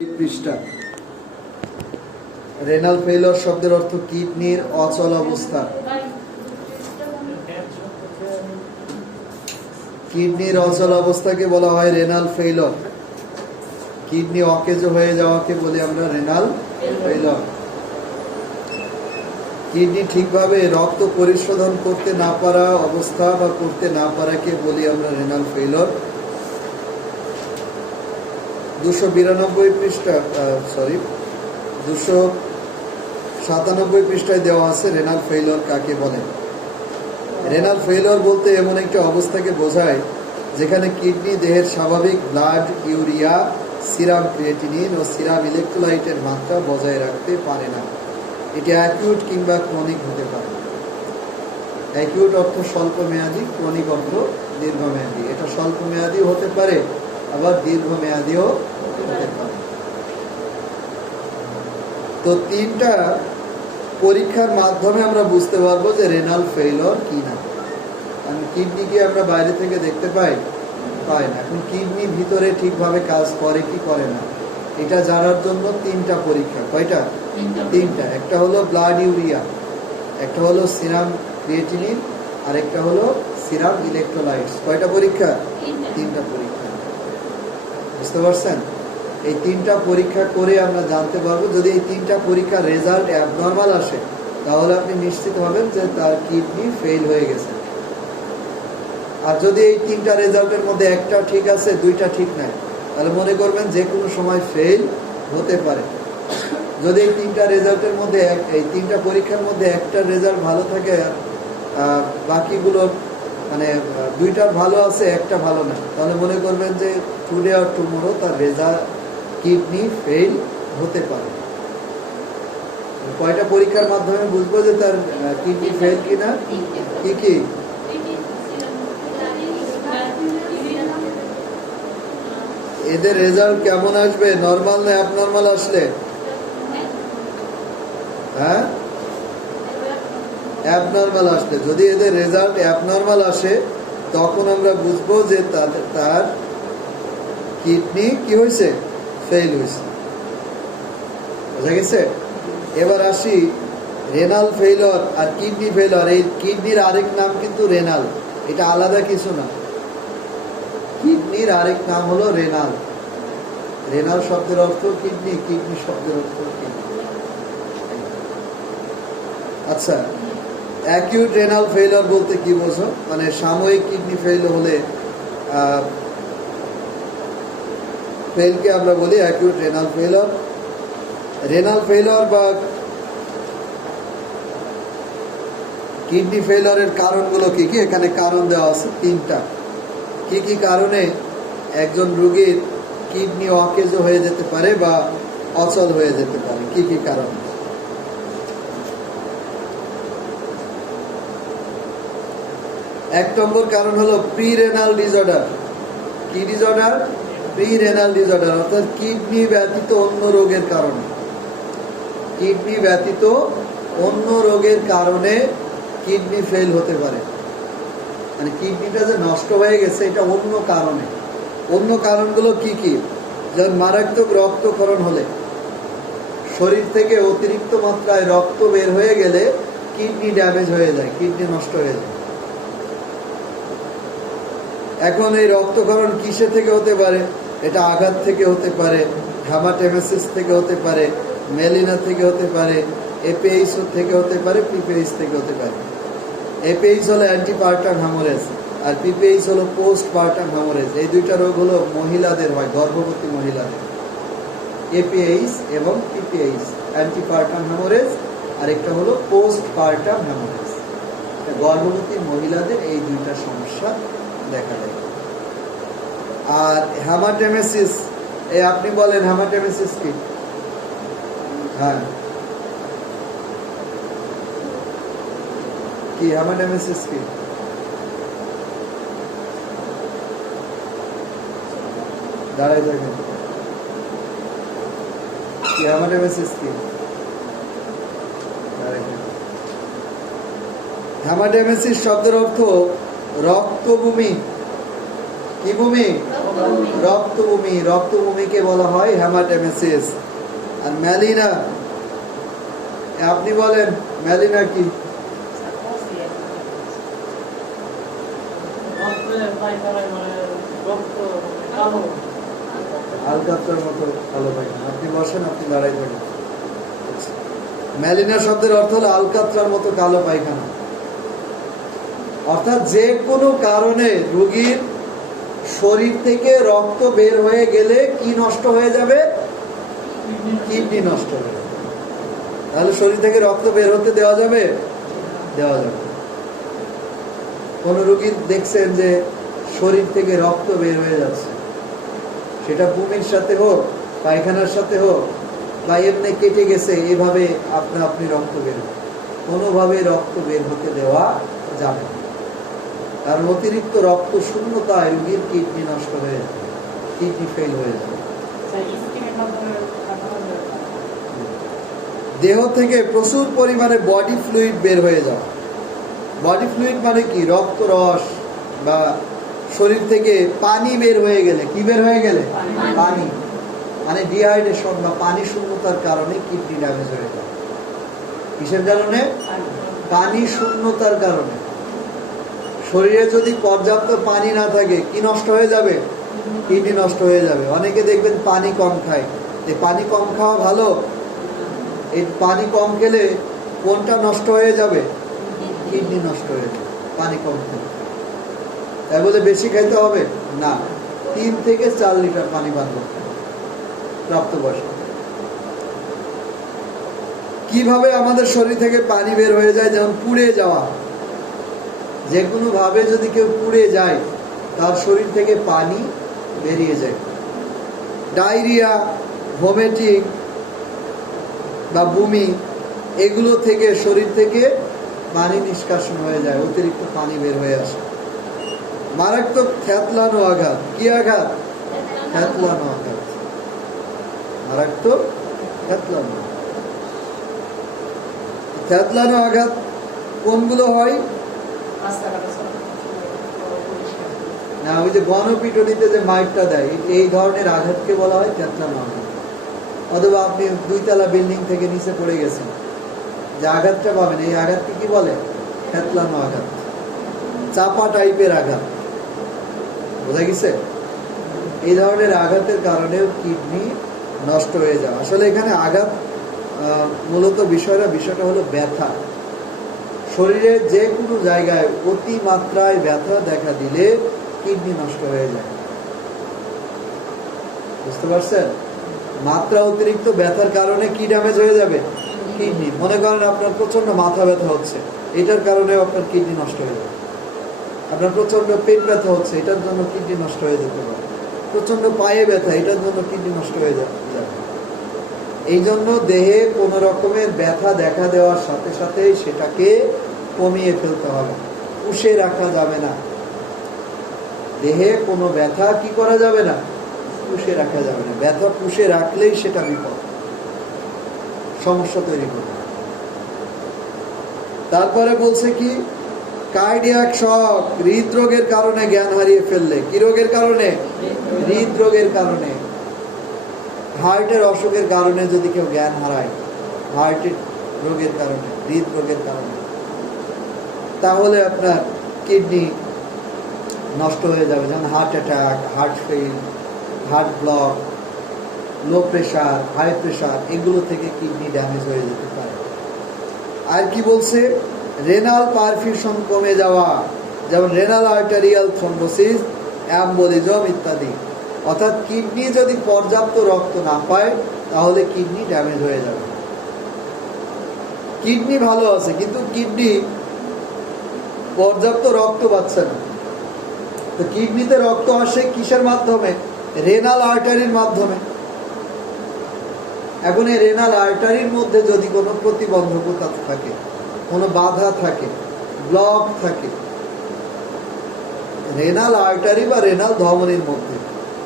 পৃষ্ঠা। Renal failure শব্দের অর্থ কিডনির অচল অবস্থা। কিডনির অচল অবস্থাকে বলা হয় রেনাল ফেইলর। কিডনি অকেজ হয়ে যাওয়াকে বলি আমরা রেনাল ফেইলর। কিডনি ঠিকভাবে রক্ত পরিশোধন করতে না পারা অবস্থা বা করতে না পারাকে বলি আমরা রেনাল ফেইলর। 292 পৃষ্ঠা 297 পৃষ্ঠায় দেওয়া আছে রেনাল ফেইলর কাকে বলে। রেনাল ফেইলর বলতে এমন একটা অবস্থাকে বোঝায় যেখানে কিডনি দেহের স্বাভাবিক ব্লাড, ইউরিয়া, সিরাম ক্রিয়েটিনিন ও সিরাম ইলেকট্রোলাইটের মাত্রা বজায় রাখতে পারে না। এটি অ্যাকিউট কিংবা ক্রনিক হতে পারে। অ্যাকিউট অর্থ স্বল্পমেয়াদী, ক্রনিক অর্থ দীর্ঘমেয়াদী। এটা স্বল্পমেয়াদী হতে পারে, আবার দীর্ঘমেয়াদীও হতে পারে। তো তিনটা পরীক্ষার মাধ্যমে আমরা বুঝতে পারবো যে রেনাল ফেইলর কি না। কারণ কিডনিকে আমরা বাইরে থেকে দেখতে পাই না। এখন কিডনি ভিতরে ঠিকভাবে কাজ করে কি করে না এটা জানার জন্য তিনটা পরীক্ষা। কয়টা? তিনটা। একটা হলো ব্লাড ইউরিয়া, একটা হলো সিরাম ক্রিয়েটিনিন, আর একটা হলো সিরাম ইলেকট্রোলাইটস। কয়টা পরীক্ষা? তিনটা পরীক্ষা। বুঝতে পারছেন? এই তিনটা পরীক্ষা করে আমরা জানতে পারবো। যদি এই তিনটা পরীক্ষার রেজাল্ট অ্যাবনর্মাল আসে তাহলে আপনি নিশ্চিত হবেন যে তার কিডনি ফেল হয়ে গেছে। আর যদি এই তিনটা রেজাল্টের মধ্যে একটা ঠিক আছে, দুইটা ঠিক নাই, তাহলে মনে করবেন যে কোনো সময় ফেল হতে পারে। যদি এই তিনটা রেজাল্টের মধ্যে এই তিনটা পরীক্ষার মধ্যে একটা রেজাল্ট ভালো থাকে, বাকিগুলো মানে দুইটার ভালো আছে, একটা ভালো না, তাহলে মনে করবেন যে টুডে আর টুমোরো তার রেজাল্ট কিডনি ফেল হতে পারে। কয়টা পরীক্ষার মাধ্যমে বুঝবো যে তার কিডনি ফেল কিনা? কি কি? এদের রেজাল্ট কেমন আসবে? নরমাল না অ্যাবনর্মাল আসলে? হ্যাঁ, অ্যাবনর্মাল আসলে। যদি এদের রেজাল্ট অ্যাবনর্মাল আসে তখন আমরা বুঝবো যে তার কিডনি কি হয়েছে? ফেল হয়েছে। বোঝা গেছে? এবার আসি রেনাল ফেইলর আর কিডনি ফেইলর। এই কিডনির আরেক নাম কিন্তু রেনাল, এটা আলাদা কিছু না। কিডনির আরেক নাম হলো রেনাল। রেনাল শব্দের অর্থ কিডনি, কিডনি শব্দের অর্থ কিডনি। আচ্ছা, অ্যাকিউট রেনাল ফেইলর বলতে কি বোঝো? মানে সাময়িক কিডনি ফেল হলে ফেলকে আমরা বলি acute renal failure. Renal failure বা কিডনি ফেইলরের কারণগুলো কি কি? এখানে কারণ দেওয়া আছে তিনটা। কি কি কারণে একজন রোগীর কিডনি অকেজ হয়ে যেতে পারে বা অচল হয়ে যেতে পারে? কি কি কারণ? এক নম্বর কারণ হলো প্রি রেনাল ডিসঅর্ডার। কি ডিসঅর্ডার? প্রি রেনাল ডিসঅর্ডার, অর্থাৎ কিডনি ব্যতীত অন্য রোগের কারণে। কিডনি ব্যতীত অন্য রোগের কারণে কিডনি ফেল হতে পারে। মানে কিডনিটা যে নষ্ট হয়ে গেছে এটা অন্য কারণে। অন্য কারণগুলো কি কি? যেমন মারাত্মক রক্তক্ষরণ হলে, শরীর থেকে অতিরিক্ত মাত্রায় রক্ত বের হয়ে গেলে কিডনি ড্যামেজ হয়ে যায়, কিডনি নষ্ট হয়ে যায়। এখন এই রক্তক্ষরণ কিসে থেকে হতে পারে? এটা আঘাত থেকে হতে পারে, হেমাটেমেসিস থেকে হতে পারে, মেলিনা থেকে হতে পারে, এপিএইচ থেকে হতে পারে, পিপিএইচ থেকে হতে পারে। এপিএইচ হলো অ্যান্টিপার্টাম হ্যামোরেজ আর পিপিএইচ হলো পোস্টপার্টাম হ্যামোরেজ। এই দুইটা রোগ হলো মহিলাদের হয়, গর্ভবতী মহিলাদের। এপিএইচ এবং পিপিএইচ, অ্যান্টিপার্টাম হ্যামোরেজ আর একটা হলো পোস্টপার্টাম হ্যামোরেজ। গর্ভবতী মহিলাদের এই দুইটা সমস্যা দেখা যায়। আর হেমাটেমেসিস, এই আপনি বলেন হেমাটেমেসিস কি? হ্যাঁ, কি হেমাটেমেসিস কি? দাঁড়াই থাকেন। কি হেমাটেমেসিস কি? দাঁড়াই থাকেন। হেমাটেমেসিস শব্দের অর্থ রক্তভূমি। কি ভূমি? রক্তভূমি, রক্তভূমিকে বলা হয় হেমাটেমেসিস। আর ম্যালিনা, আপনি বলেন ম্যালিনা কি? আলকাত্রার মতো কালো পায়খানা। আপনি বসেন, আপনি দাঁড়াই থাকেন। ম্যালিনা শব্দের অর্থ হলো আলকাত্রার মতো কালো পায়খানা। অর্থাৎ যে কোনো কারণে রোগীর শরীর থেকে রক্ত বের হয়ে গেলে কি নষ্ট হয়ে যাবে? কিডনি নষ্ট হয়ে যাবে। তাহলে শরীর থেকে রক্ত বের হতে দেওয়া যাবে? দেওয়া যাবে। কোন রোগী দেখছেন যে শরীর থেকে রক্ত বের হয়ে যাচ্ছে, সেটা বমির সাথে হোক, পায়খানার সাথে হোক, বা এমনি কেটে গেছে, এভাবে আপনি রক্ত বের হবে, কোনোভাবে রক্ত বের হতে দেওয়া যাবে না। কারণ অতিরিক্ত রক্ত শূন্যতায় রোগীর কিডনি নষ্ট হয়ে যাবে, কিডনি ফেল হয়ে যাবে। দেহ থেকে প্রচুর পরিমাণে বডি ফ্লুইড বের হয়ে যাওয়া। বডি ফ্লুইড মানে কি? রক্ত রস বা শরীর থেকে পানি বের হয়ে গেলে। কি বের হয়ে গেলে? পানি। মানে ডিহাইড্রেশন বা পানি শূন্যতার কারণে কিডনি ড্যামেজ হয়ে যায়। কিসের কারণে? পানি শূন্যতার কারণে। শরীরে যদি পর্যাপ্ত পানি না থাকে, কি নষ্ট হয়ে যাবে? কিডনি নষ্ট হয়ে যাবে। অনেকে দেখবেন পানি কম খায়। এই পানি কম খাওয়া ভালো? এই পানি কম খেলে কোনটা নষ্ট হয়ে যাবে? কিডনি নষ্ট হয়ে যাবে পানি কম খেলে। তাই বলে বেশি খাইতে হবে না, 3 থেকে 4 লিটার পানি পান করতে হবে প্রাপ্তবয়স্ক। কিভাবে আমাদের শরীর থেকে পানি বের হয়ে যায়? যেমন পুড়ে যাওয়া। যে কোনো ভাবে যদি কেউ পুড়ে যায়, তার শরীর থেকে পানি বেরিয়ে যায়। ডায়রিয়া, ভমিটিং বা বমি, এগুলো থেকে শরীর থেকে পানি নিষ্কাশন হয়ে যায়, অতিরিক্ত পানি বের হয়ে আসে। মারাত্মক থ্যাতলানো আঘাত। কি আঘাত? থ্যাতলানো আঘাত। মারাত্মক থ্যাতলানো। থ্যাতলানো আঘাত কোনগুলো হয়? না, ওই যে গণপিটুনিতে যে মাইকটা দেয়, এই ধরনের আঘাতকে বলা হয় থ্যাতলানো আঘাত। অথবা আপনি 2 তলা বিল্ডিং থেকে নিচে পড়ে গেছেন, যে আঘাতটা পাবেন, এই আঘাতকে কি বলে? থ্যাতলানো আঘাত। চাপা টাইপের আঘাত। বোঝা গেছে? এই ধরনের আঘাতের কারণেও কিডনি নষ্ট হয়ে যায়। আসলে এখানে আঘাত মূলত বিষয়টা হলো ব্যথা। শরীরে যে কোনো জায়গায় অতি মাত্রায় ব্যথা দেখা দিলে কিডনি নষ্ট হয়ে যায়। বুঝতে পারছেন? মাত্রা অতিরিক্ত ব্যথার কারণে কি ড্যামেজ হয়ে যাবে? কিডনি। মনে করেন আপনার প্রচন্ড মাথা ব্যথা হচ্ছে, এটার কারণে আপনার কিডনি নষ্ট হয়ে যাবে। আপনার প্রচন্ড পেট ব্যথা হচ্ছে, এটার জন্য কিডনি নষ্ট হয়ে যেতে পারে। প্রচন্ড পায়ে ব্যথা, এটার জন্য কিডনি নষ্ট হয়ে যাবে। এই জন্য দেহে কোনো রকমের ব্যথা দেখা দেওয়ার সাথে সাথে সেটাকে কমিয়ে ফেলতে হবে, পুষে রাখা যাবে না। দেহে কোনো ব্যথা কি করা যাবে না? পুষে রাখা যাবে না। ব্যথা পুষে রাখলেই সেটা বিপদ, সমস্যা তৈরি করবে। তারপরে বলছে কি? কার্ডিয়াক শক, হৃদরোগের কারণে জ্ঞান হারিয়ে ফেললে। কি রোগের কারণে? হৃদরোগের কারণে। হার্টের অসুখের কারণে যদি কেউ জ্ঞান হারায়, হার্টের রোগের কারণে, হৃদরোগের কারণে, তাহলে আপনার কিডনি নষ্ট হয়ে যাবে। যেমন heart attack, heart fail, heart block, low pressure, high pressure, এগুলো থেকে কিডনি ড্যামেজ হয়ে যেতে পারে। আর কি বলছে? রেনাল পারফিউশন কমে যাওয়া, যেমন রেনাল আর্টারিয়াল থ্রম্বোসিস, অ্যাম্বোলিজম ইত্যাদি। অর্থাৎ কিডনি যদি পর্যাপ্ত রক্ত না পায়, তাহলে কিডনি ড্যামেজ হয়ে যাবে। কিডনি ভালো আছে, কিন্তু কিডনি পর্যাপ্ত রক্ত পাচ্ছে না। তো কিডনিতে রক্ত আসে কিসের মাধ্যমে? রেনাল আর্টারির মাধ্যমে। এখন এই রেনাল আর্টারির মধ্যে যদি কোনো প্রতিবন্ধকতা থাকে, কোনো বাধা থাকে, ব্লক থাকে রেনাল আর্টারি বা রেনাল ধমনির মধ্যে,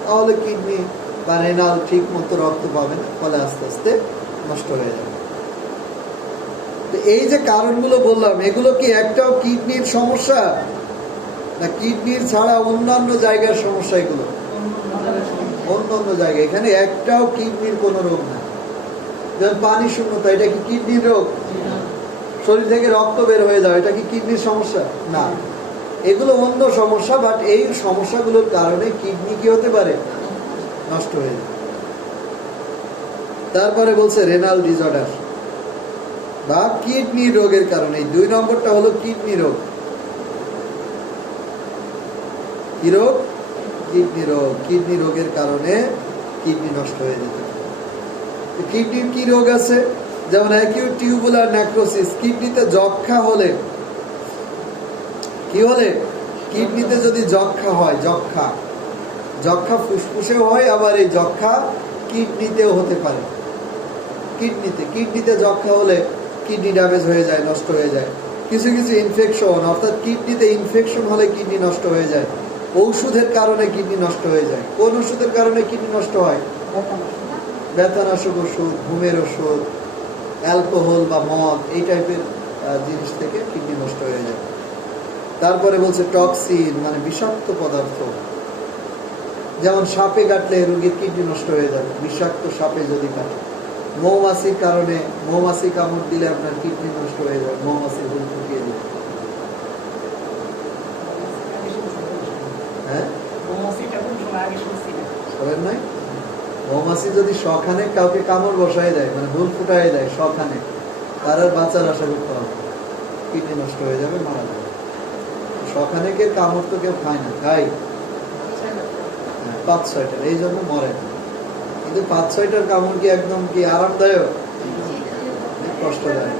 তাহলে কিডনি বা রেনাল ঠিক মতো রক্ত পাবে না, ফলে আস্তে আস্তে নষ্ট হয়ে যাবে। তো এই যে কারণগুলো বললাম, এগুলো কি একটাও কিডনির সমস্যা, না কিডনির ছাড়া অন্যান্য জায়গার সমস্যা? এগুলো অন্য অন্য জায়গায়। এখানে একটাও কিডনির কোনো রোগ না। যেমন পানি শূন্যতা, এটা কি কিডনির রোগ? শরীর থেকে রক্ত বের হয়ে যাবে, এটা কি কিডনির সমস্যা? না, এগুলো অন্য সমস্যা। বাট এই সমস্যাগুলোর কারণে কিডনি কি হতে পারে? নষ্ট হয়ে যায়। তারপরে বলছে রেনাল ডিসঅর্ডার বা কিডনি রোগের কারণে। 2 নম্বরটা হলো কিডনি রোগ। কি রোগ? কিডনি রোগ। কিডনি রোগের কারণে কিডনি নষ্ট হয়ে যেতে পারে। কিডনির কি রোগ আছে? যেমন অ্যাকিউট টিউবুলার নেক্রোসিস, কিডনিতে যক্ষা হলে, কি হলে? কিডনিতে যদি যক্ষা হয়, যক্ষা ফুসফুসেও হয়, আবার এই যক্ষা কিডনিতেও হতে পারে। কিডনিতে যক্ষা হলে কিডনি ড্যামেজ হয়ে যায়, নষ্ট হয়ে যায়। কিছু কিছু ইনফেকশন, অর্থাৎ কিডনিতে ইনফেকশন হলে কিডনি নষ্ট হয়ে যায়। ঔষধের কারণে কিডনি নষ্ট হয়ে যায়। কোন ওষুধের কারণে কিডনি নষ্ট হয়? ব্যথানাশক ওষুধ, ঘুমের ওষুধ, অ্যালকোহল বা মদ, এই টাইপের জিনিস থেকে কিডনি নষ্ট হয়ে যায়। তারপরে বলছে টক্সিন, মানে বিষাক্ত পদার্থ। যেমন সাপে কাটলে রোগীর কিডনি নষ্ট হয়ে যাবে, বিষাক্ত সাপে যদি কাটে। মৌমাছির কারণে, মৌমাছি কামড় দিলে আপনার কিডনি নষ্ট হয়ে যাবে, মৌমাছির হুল ফুটিয়ে দিবে। হ্যাঁ, নাই, মৌমাছি যদি শখানে কাউকে কামড় বসাই দেয়, মানে হুল ফুটাই দেয় শখানে, তার আর বাঁচার আশা করতে হবে, কিডনি নষ্ট হয়ে যাবে, মারা যাবে। শখানেকের কামড় তো কেউ খায় না, খাই 5-6টা, এই জন্য মরে না। কিন্তু 5-6টার কামড় কি একদম কি আরামদায়ক? কষ্টদায়ক।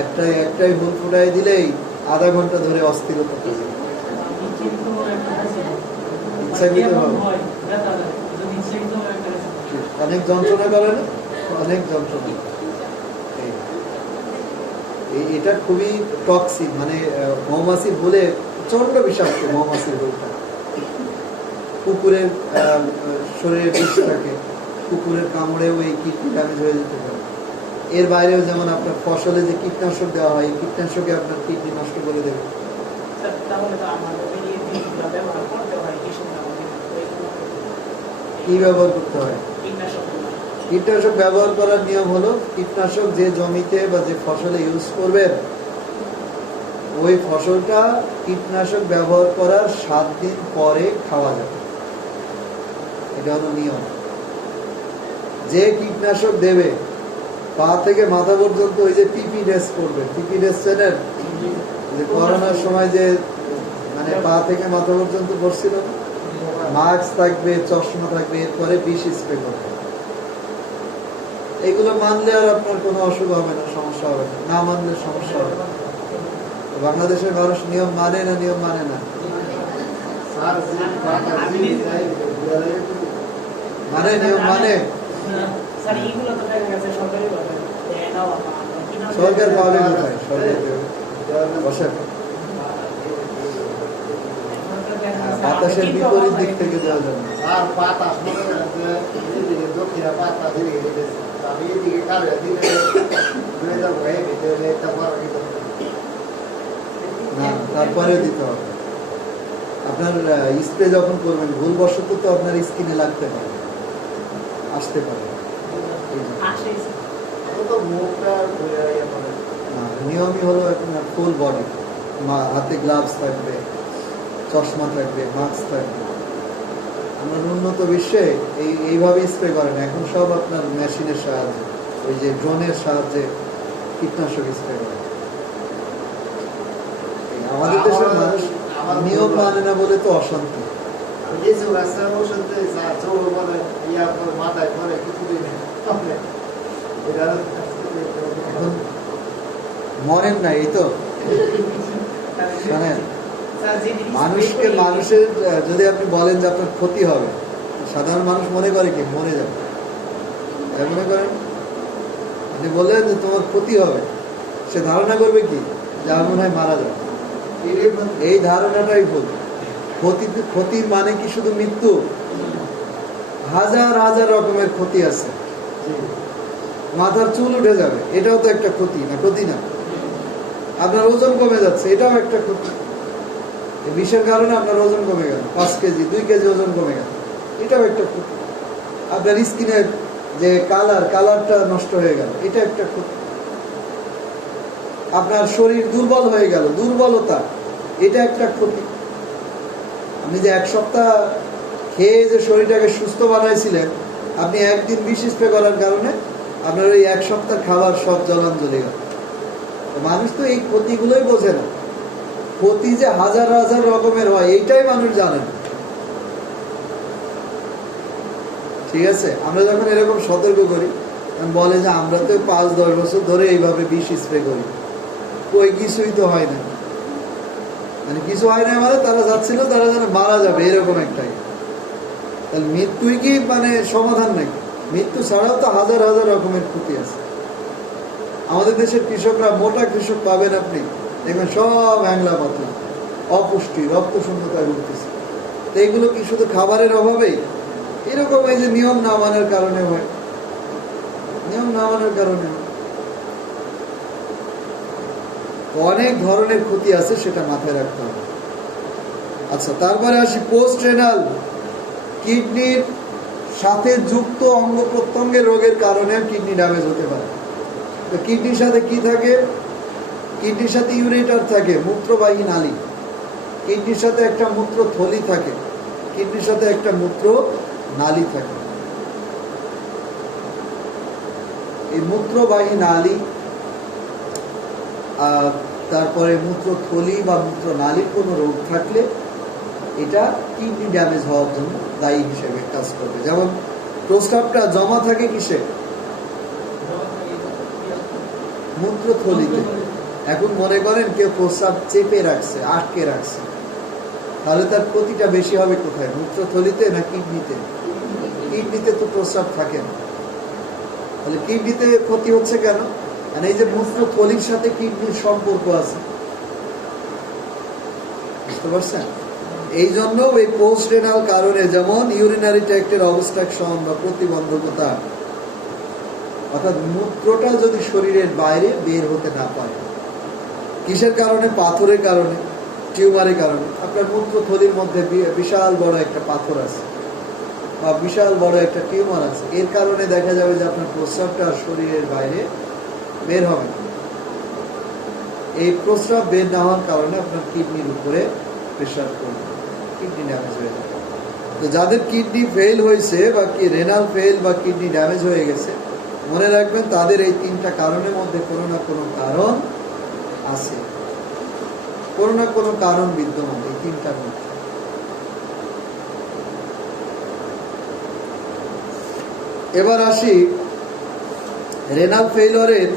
একটাই হুল ফুটাই দিলেই আধা ঘন্টা ধরে অস্থিরতা থাকে। অনেক যন্ত্রণা করে না, অনেক যন্ত্রণা। এটা খুবই টক্সিক, মানে মৌমাছি বলে প্রচন্ড বিষাক্ত। মৌমাছির হুলটা, কুকুরের শরীরে বিষ থাকে, কুকুরের কামড়েও এই কিডনি ড্যামেজ হয়ে যেতে পারে। এর বাইরেও যেমন আপনার ফসলে যে কীটনাশক দেওয়া হয়, এই কীটনাশকে আপনার কিডনি নষ্ট করে দেবে। কি ব্যবহার করতে হয়? কীটনাশক ব্যবহার করার নিয়ম হলো, কীটনাশক যে জমিতে বা যে ফসলে ইউজ করবেন, ওই ফসলটা কীটনাশক ব্যবহার করার 7 দিন পরে খাওয়া যাবে। এটা হলো নিয়ম। যে কীটনাশক দেবে পা থেকে মাথা পর্যন্ত, ওই যে পিপি ড্রেস করবে, পিপি ড্রেস চেনেন? যে করোনার সময় যে মানে পা থেকে মাথা পর্যন্ত পড়ছিল, মাস্ক থাকবে, চশমা থাকবে, এরপরে বিষ স্প্রে করবে। এগুলো মানলে আর আপনার কোনো অসুখ হবে না, সমস্যা হবে না। না মানলে সমস্যা হবে। বাংলাদেশের মানুষ নিয়ম মানে না? নিয়ম মানে না? মানে নিয়ম মানে সরকার পাবে কোথায়? সরকার বাতাসের বিপরীত দিক থেকে দেওয়া যাবে না, তারপরে দিতে হবে। আপনার স্প্রে যখন করবেন, ভুলবশত তো আপনার স্কিনে লাগতে পারে, আসতে পারে। নিয়মই হলো আপনার ফুল বডি, হাতে গ্লাভস থাকবে, চশমা থাকবে, মাস্ক থাকবে। আমরা উন্নত বিশ্বে এইভাবে স্প্রে করেন। এখন সব আপনার মেশিনের সাহায্যে, ওই যে ড্রোনের সাহায্যে কীটনাশক স্প্রে করে। আমাদের দেশের মানুষ নিয়ম মানে না বলে তো অশান্তি। মরেন না, এই তো শোনেন, মানুষের যদি আপনি বলেন যে আপনার ক্ষতি হবে, সাধারণ মানুষ মনে করে কি মরে যাবে, মনে করেন। আপনি বললেন যে তোমার ক্ষতি হবে, সে ধারণা করবে কি যে আমার মনে হয় মারা যাবে। এই ধারণাটাই ভুল। ক্ষতির মানে কি শুধু মৃত্যু? হাজার হাজার রকমের ক্ষতি আছে। মাথার চুল উঠে যাবে, এটাও তো একটা ক্ষতি না? ক্ষতি না? আপনার ওজন কমে যাচ্ছে, এটাও একটা ক্ষতি। বিষের কারণে আপনার ওজন কমে গেল, 5 কেজি 2 কেজি ওজন কমে গেল, এটাও একটা ক্ষতি। আপনার স্কিনের যে কালারটা নষ্ট হয়ে গেল, এটা একটা ক্ষতি। আপনার শরীর দুর্বল হয়ে গেল, দুর্বলতা, এটা একটা ক্ষতি। আপনি যে 1 সপ্তাহ খেয়ে যে শরীরটাকে সুস্থ বানাইছিলেন, আপনি একদিন বিষ স্প্রে করার কারণে আপনার ওই 1 সপ্তাহ খাবার সব জলাঞ্জলি গেল। মানুষ তো এই ক্ষতিগুলোই বোঝে না। ক্ষতি যে হাজার হাজার রকমের হয়, এইটাই মানুষ জানে না। ঠিক আছে, আমরা যখন এরকম সতর্ক করি, বলে যে আমরা তো 5-10 বছর ধরে এইভাবে বিষ স্প্রে করি, ওই কিছুই তো হয় না। মানে কিছু হয় না মানে তারা যাচ্ছিল, তারা যেন মারা যাবে, এরকম একটাই। তাহলে মৃত্যুই কি মানে সমাধান নাকি? মৃত্যু ছাড়াও তো হাজার হাজার রকমের ক্ষতি আছে। আমাদের দেশের কৃষকরা, মোটা কৃষক পাবেন আপনি, দেখবেন সব হ্যাংলা পাতলা, অপুষ্টি, রক্ত শূন্যতায় ভুগতেছে। তো এইগুলো কি শুধু খাবারের অভাবেই? এরকম এই যে নিয়ম না মানার কারণে হয়, নিয়ম না মানার কারণে অনেক ধরনের ক্ষতি আছে, সেটা মাথায় রাখতে হবে। আচ্ছা, তারপরে আসি পোস্ট রেনাল। কিডনির সাথে যুক্ত অঙ্গ প্রত্যঙ্গের রোগের কারণে কিডনি ড্যামেজ হতে পারে। তো কিডনির সাথে কি থাকে? কিডনির সাথে ইউরেটার থাকে, মূত্রবাহী নালী। কিডনির সাথে একটা মূত্র থলি থাকে, কিডনির সাথে একটা মূত্র নালী থাকে। এই মূত্রবাহী নালী, তারপরে মূত্রথলি বা মূত্র নালীর কোনো রোগ থাকলে এটা কিডনি ড্যামেজ হওয়ার জন্য দায়ী হিসেবে কাজ করবে। যেমন প্রস্রাবটা জমা থাকে কিসে? মূত্রথলিতে। এখন মনে করেন কেউ প্রস্রাব চেপে রাখছে, আটকে রাখছে, তাহলে তার ক্ষতিটা বেশি হবে কোথায়? মূত্রথলিতে না কিডনিতে? কিডনিতে তো প্রস্রাব থাকে না, তাহলে কিডনিতে ক্ষতি হচ্ছে কেন? মানে এই যে মূত্রথলির সাথে কিডনির সম্পর্ক আছে, বুঝতে পারছেন? এই জন্য এই পোস্ট রেনাল কারণে, যেমন ইউরিনারি ট্র্যাক্টের অবস্ট্রাকশন বা প্রতিবন্ধকতা, অর্থাৎ মূত্রটা যদি শরীরের বাইরে বের হতে না পারে, কিসের কারণে? পাথরের কারণে, টিউমারের কারণে। আপনার মূত্রথলির মধ্যে বিশাল বড় একটা পাথর আছে বা বিশাল বড় একটা টিউমার আছে, এর কারণে দেখা যাবে যে আপনার প্রস্রাবটা শরীরের বাইরে বের হবে। এই প্রস্রাব বের না হওয়ার কারণে আপনার কিডনির উপরে প্রেশার পড়বে, কিডনি ড্যামেজ হয়ে যাবে। তো যাদের কিডনি ফেল হয়েছে বা রেনাল ফেল বা কিডনি ড্যামেজ হয়ে গেছে, মনে রাখবেন তাদের এই 3টা কারণের মধ্যে কোনো না কোনো কারণ আছে, কোনো না কোনো কারণ বিদ্যমান এই 3টার মধ্যে। এবার আসি রেনাল ফেইলরের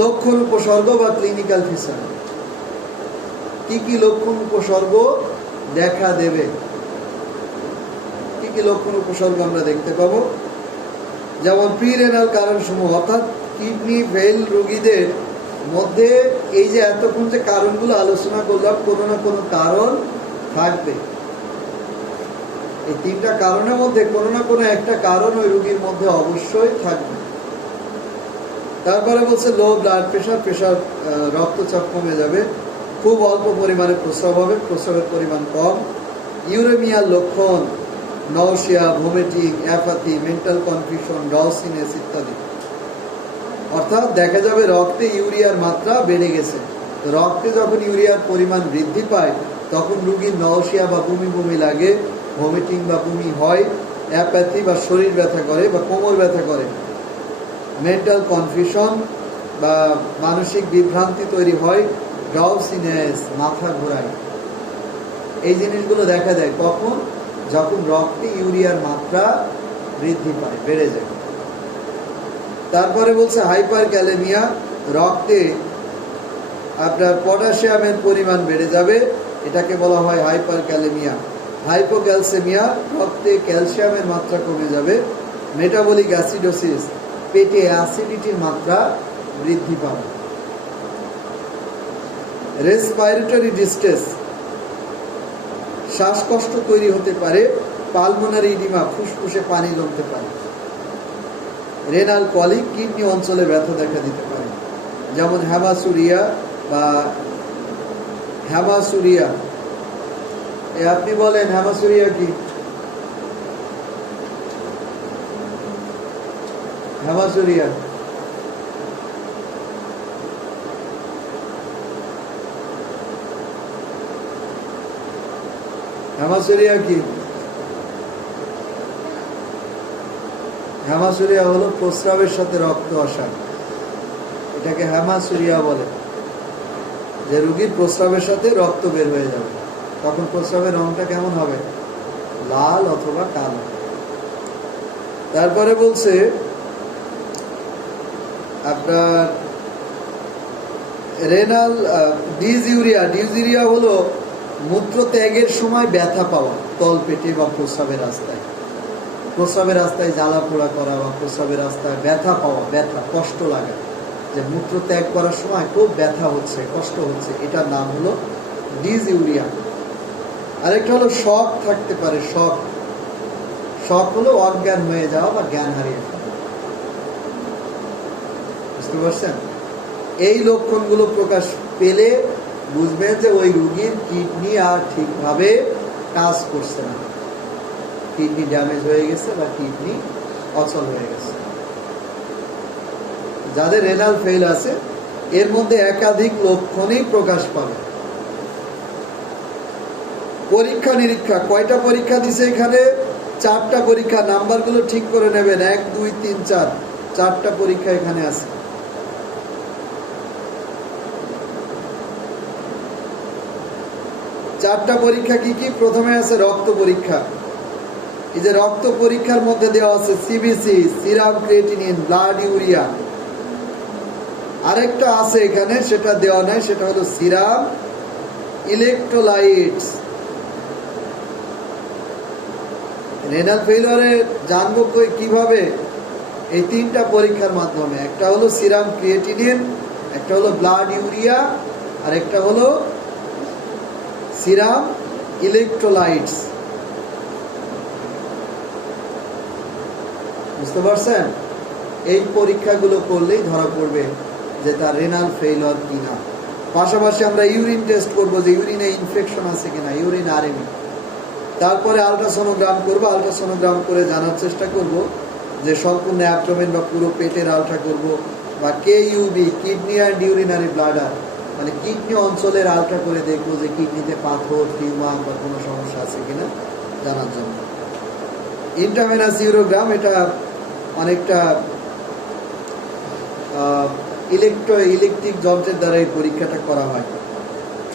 লক্ষণ উপসর্গ বা ক্লিনিক্যাল ফিচার। কি কি লক্ষণ উপসর্গ দেখা দেবে? কি কি লক্ষণ উপসর্গ আমরা দেখতে পাবো? যেমন প্রি রেনাল কারণ সমূহ, অর্থাৎ কিডনি ফেল রোগীদের মধ্যে এই যে এতক্ষণ যে কারণগুলো আলোচনা করলাম, কোনো না কোনো কারণ থাকবে। এই 3টা কারণের মধ্যে কোনো না কোনো একটা কারণ ওই রোগীর মধ্যে অবশ্যই থাকবে। তারপরে বলছে লো ব্লাড প্রেশার, রক্তচাপ কমে যাবে, খুব অল্প পরিমাণে প্রস্রাব হবে, প্রস্রাবের পরিমাণ কম। ইউরেমিয়ার লক্ষণ নওশিয়া, ভমিটিং, অ্যাপাথি, মেন্টাল কনফিউশন, ড্রাউসিনেস ইত্যাদি। অর্থাৎ দেখা যাবে রক্তে ইউরিয়ার মাত্রা বেড়ে গেছে। রক্তে যখন ইউরিয়ার পরিমাণ বৃদ্ধি পায় তখন রোগীর নওশিয়া বা বমি বমি লাগে, ভমিটিং বা বমি হয়, অ্যাপ্যাথি বা শরীর ব্যথা করে বা কোমর ব্যথা করে, মেন্টাল কনফিউশন বা মানসিক বিভ্রান্তি তৈরি হয়, ড্রাউসিনেস মাথা ঘোরায়। এই জিনিসগুলো দেখা দেয় কখন? যখন রক্তে ইউরিয়ার মাত্রা বৃদ্ধি পায়, বেড়ে যায়। তারপরে বলছে হাইপার ক্যালেমিয়া, রক্তে আপনার পটাশিয়ামের পরিমাণ বেড়ে যাবে, এটাকে বলা হয় হাইপার ক্যালেমিয়া। হাইপোক্যালসেমিয়া, রক্তে ক্যালসিয়ামের মাত্রা কমে যাবে। মেটাবলিক অ্যাসিডোসিস, পেটে অ্যাসিডিটির মাত্রা বৃদ্ধি পাবে। রেসপিরেটরি ডিস্ট্রেস, শ্বাসকষ্ট তৈরি হতে পারে। পালমোনারি ইডিমা, ফুসফুসে পানি জমতে পারে। রেনাল কলিক, কিডনি অঞ্চলে ব্যথা দেখা দিতে পারে, যেমন হ্যামাসুরিয়া বা হ্যামাসুরিয়া। আপনি বলেন হ্যামাসুরিয়া কি? হেমাসুরিয়া, হেমাসুরিয়া কি? হেমাসুরিয়া হলো প্রস্রাবের সাথে রক্ত আসা, এটাকে হেমাসুরিয়া বলে। যে রোগীর প্রস্রাবের সাথে রক্ত বের হয়ে যাবে, তখন প্রস্রাবের রংটা কেমন হবে? লাল অথবা কালো। তারপরে বলছে আপনার রেনাল ডিসইউরিয়া। ডিসইউরিয়া হলো মূত্র ত্যাগের সময় ব্যথা পাওয়া, তলপেটে বা প্রস্রাবের রাস্তায়। প্রস্রাবের রাস্তায় জ্বালা পোড়া করা বা প্রস্রাবের রাস্তায় ব্যথা পাওয়া, ব্যথা কষ্ট লাগা, যে মূত্র ত্যাগ করার সময় খুব ব্যথা হচ্ছে, কষ্ট হচ্ছে, এটার নাম হলো ডিসইউরিয়া। আরেকটা হলো শক থাকতে পারে। শক, শক হলো অজ্ঞান হয়ে যাওয়া বা জ্ঞান হারিয়ে ফেলা। বুঝতে পারছেন? এই লক্ষণগুলো প্রকাশ পেলে বুঝবেন যে ওই রোগীর কিডনি আর ঠিকভাবে কাজ করছে না, কিডনি ড্যামেজ হয়ে গেছে বা কিডনি অচল হয়ে গেছে। যাদের রেনাল ফেল আছে এর মধ্যে একাধিক লক্ষণই প্রকাশ পাবে। পরীক্ষা নিরীক্ষা, কয়টা পরীক্ষা দিছে এখানে? 4টা পরীক্ষা। নাম্বারগুলো ঠিক করে নেবেন, 1, 2, 3, 4, 4টা পরীক্ষা এখানে আছে। চারটা পরীক্ষা কি কি? প্রথমে আছে রক্ত পরীক্ষা। এই যে রক্ত পরীক্ষার মধ্যে দেওয়া আছে CBC, serum creatinine, blood urea. আরেকটা আছে এখানে, সেটা দেওয়া নাই, সেটা হলো সিরাম ইলেকট্রোলাইটস। রেনাল ফেলিওরে জানবো কিভাবে? এই 3টা পরীক্ষার মাধ্যমে। একটা হলো সিরাম ক্রিয়েটিনিন, একটা হলো ব্লাড ইউরিয়া, আর একটা হলো সিরাম ইলেকট্রোলাইটস। বুঝতে পারছেন? এই পরীক্ষাগুলো করলেই ধরা পড়বে যে তার রেনাল ফেইলিওর কিনা। পাশাপাশি আমরা ইউরিন টেস্ট করবো যে ইউরিনে ইনফেকশন আছে কিনা, ইউরিন আরএমই। তারপরে আলট্রাসোনোগ্রাম করবো। আলট্রাসোনোগ্রাম করে জানার চেষ্টা করব যে সম্পূর্ণ অ্যাবডোমেন বা পুরো পেটের আলট্রা করব, বা কেইউবি, কিডনি অ্যান্ড ইউরিনারি ব্লাডার, মানে কিডনি অঞ্চলের আলট্রা করে দেখবো যে কিডনিতে পাথর, টিউমার বা কোনো সমস্যা আছে কিনা জানার জন্য। ইন্ট্রাভেনাস ইউরোগ্রাম, এটা অনেকটা ইলেকট্রিক যন্ত্রের দ্বারা এই পরীক্ষাটা করা হয়।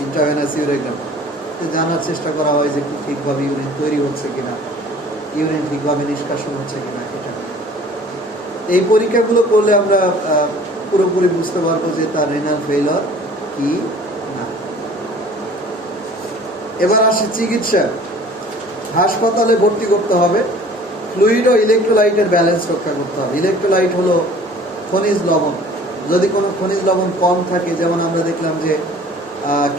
ইন্ট্রাভেনাস ইউরোগ্রাম জানার চেষ্টা করা হয় যে ঠিকভাবে ইউরিন তৈরি হচ্ছে কিনা, ইউরিন ঠিকভাবে নিষ্কাশন হচ্ছে কিনা। এটা এই পরীক্ষাগুলো করলে আমরা পুরোপুরি বুঝতে পারবো যে তার রেনাল ফেইলিওর কি না। এবার আসে চিকিৎসা। হাসপাতালে ভর্তি করতে হবে, ফ্লুইড ও ইলেকট্রোলাইটের ব্যালেন্স রক্ষা করতে হবে। ইলেকট্রোলাইট হলো খনিজ লবণ। যদি কোনো খনিজ লবণ কম থাকে, যেমন আমরা দেখলাম যে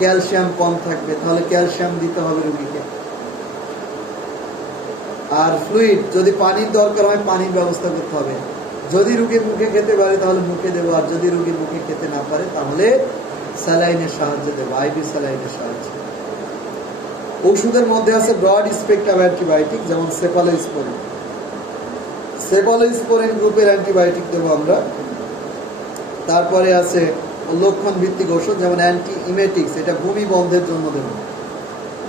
ক্যালসিয়াম কম থাকবে, তাহলে ক্যালসিয়াম দিতে হবে রুগীকে। আর ফ্লুইড, যদি পানির দরকার হয় পানির ব্যবস্থা করতে হবে। যদি রুগী মুখে খেতে পারে তাহলে মুখে দেবো, আর যদি রুগী মুখে খেতে না পারে তাহলে স্যালাইনের সাহায্যে দেবো, আইভি স্যালাইনের সাহায্যে। ওষুধের মধ্যে আছে ব্রড স্পেকট্রাম অ্যান্টিবায়োটিক, যেমন সেফালোস্পোরিন। সেফালোস্পোরিন গ্রুপের অ্যান্টিবায়োটিক দেবো আমরা। তারপরে আছে লক্ষণ ভিত্তিক ওষুধ, যেমন অ্যান্টি ইমেটিক্স, এটা বমি বন্ধের জন্য দেবো।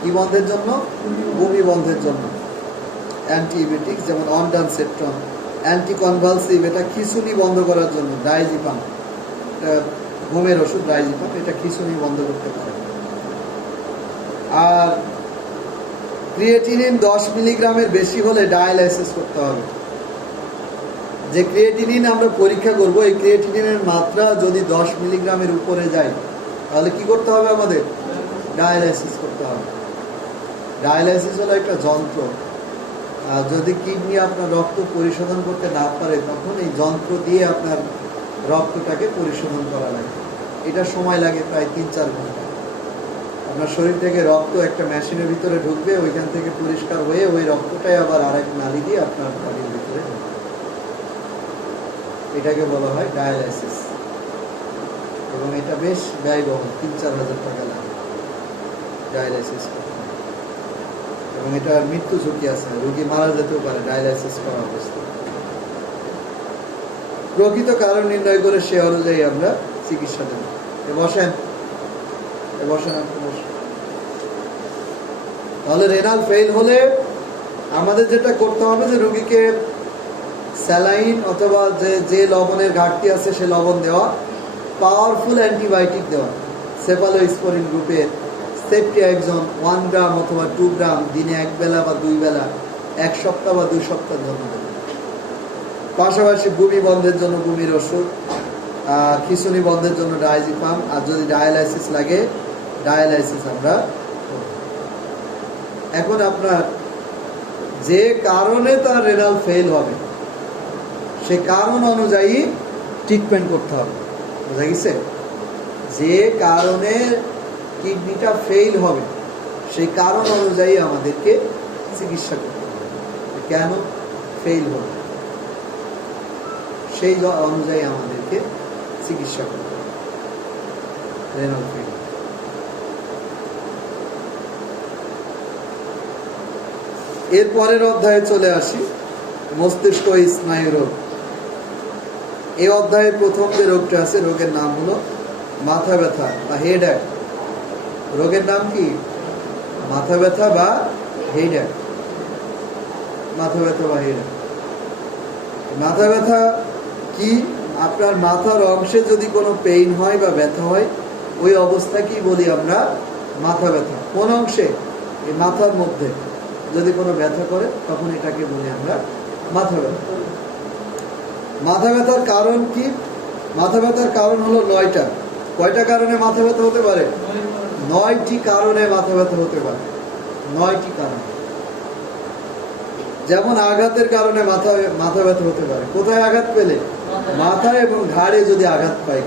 কি বন্ধের জন্য? বমি বন্ধের জন্য অ্যান্টি ইমেটিক্স, যেমন অনডানসেপ্টন। অ্যান্টি কনভালসিভ, এটা খিঁচুনি বন্ধ করার জন্য ডাইজিপাম, এটা ঘুমের ওষুধ ডাইজিপাম, এটা খিঁচুনি বন্ধ করতে পারে। আর ক্রিয়েটিনিন 10 মিলিগ্রামের বেশি হলে ডায়ালাইসিস করতে হবে। যে ক্রিয়েটিনিন আমরা পরীক্ষা করব, এই ক্রিয়েটিনিনের মাত্রা যদি 10 মিলিগ্রামের উপরে যায় তাহলে কি করতে হবে? আমাদের ডায়ালাইসিস করতে হবে। ডায়ালাইসিস হলো একটা যন্ত্র। যদি কিডনি আপনার রক্ত পরিশোধন করতে না পারে তখন এই যন্ত্র দিয়ে আপনার রক্তটাকে পরিশোধন করা লাগে। এটা সময় লাগে প্রায় 3-4 ঘন্টা। আপনার শরীর থেকে রক্ত একটা মেশিনের ভিতরে ঢুকবে, ওইখান থেকে পরিষ্কার হয়ে ওই রক্তটাই আবার আরেক নালী দিয়ে আপনার বডির ভিতরে ঢুকবে। এটাকে বলা হয় ডায়ালাইসিস, এবং এটা বেশ ব্যয়বহুল, 3-4 হাজার টাকা লাগে ডায়ালাইসিস, এবং এটার মৃত্যু ঝুঁকি আছে, রোগী মারা যেতেও পারে ডায়ালাইসিস করা অবস্থায়। প্রকৃত কারণ নির্ণয় করে সে অনুযায়ী আমরা চিকিৎসা দেব। বসেন, বসেন, আপনি বসেন। তাহলে রেনাল ফেল হলে আমাদের যেটা করতে হবে যে রোগীকে স্যালাইন অথবা যে লবণের ঘাটতি আছে সে লবণ দেওয়া, পাওয়ারফুল অ্যান্টিবায়োটিক দেওয়া, সেফালোস্পোরিন গ্রুপের সেফট্রিয়াক্সন 1 গ্রাম অথবা 2 গ্রাম দিনে 1 বেলা বা 2 বেলা 1 সপ্তাহ বা 2 সপ্তাহ জন্য দেব। পাশাপাশি বমি বন্ধের জন্য বমির ওষুধ, খিঁচুনি বন্ধের জন্য ডায়াজিপাম, আর যদি ডায়ালাইসিস লাগে ডায়ালাইসিস আমরা। এখন আপনার যে কারণে তার রেনাল ফেল হবে সে কারণ অনুযায়ী ট্রিটমেন্ট করতে হবে। বুঝা গেছে? যে কারণে কিডনিটা ফেল হবে সেই কারণ অনুযায়ী আমাদেরকে চিকিৎসা করতে হবে। কেন ফেল হবে সেই অনুযায়ী আমাদেরকে চিকিৎসা করতে হবে। Renal fail. এর পরের অধ্যায়ে চলে আসি, মস্তিষ্ক স্নায়ু রোগ। এই অধ্যায়ের প্রথম যে রোগটা আছে, রোগের নাম হলো মাথা ব্যথা বা হেডএক। রোগের নাম কি? মাথা ব্যথা বা হেডএক। মাথা ব্যথা বা হেডএক। মাথা ব্যথা কি? আপনার মাথার অংশে যদি কোনো পেইন হয় বা ব্যথা হয়, ওই অবস্থাকেই বলি আমরা মাথা ব্যথা। কোন অংশে? এই মাথার মধ্যে যদি কোনো ব্যথা করে তখন এটাকে বলি আমরা মাথা ব্যথা। মাথা ব্যথার কারণ কি? মাথা ব্যথার কারণ হলো 9টা। কয়টা কারণে মাথা ব্যথা হতে পারে? 9টি কারণে মাথা ব্যথা হতে পারে। 9টি কারণ। যেমন আঘাতের কারণে মাথা ব্যথা হতে পারে। কোথায় আঘাত পেলে? মাথায় এবং ঘাড়ে যদি আঘাত পাই,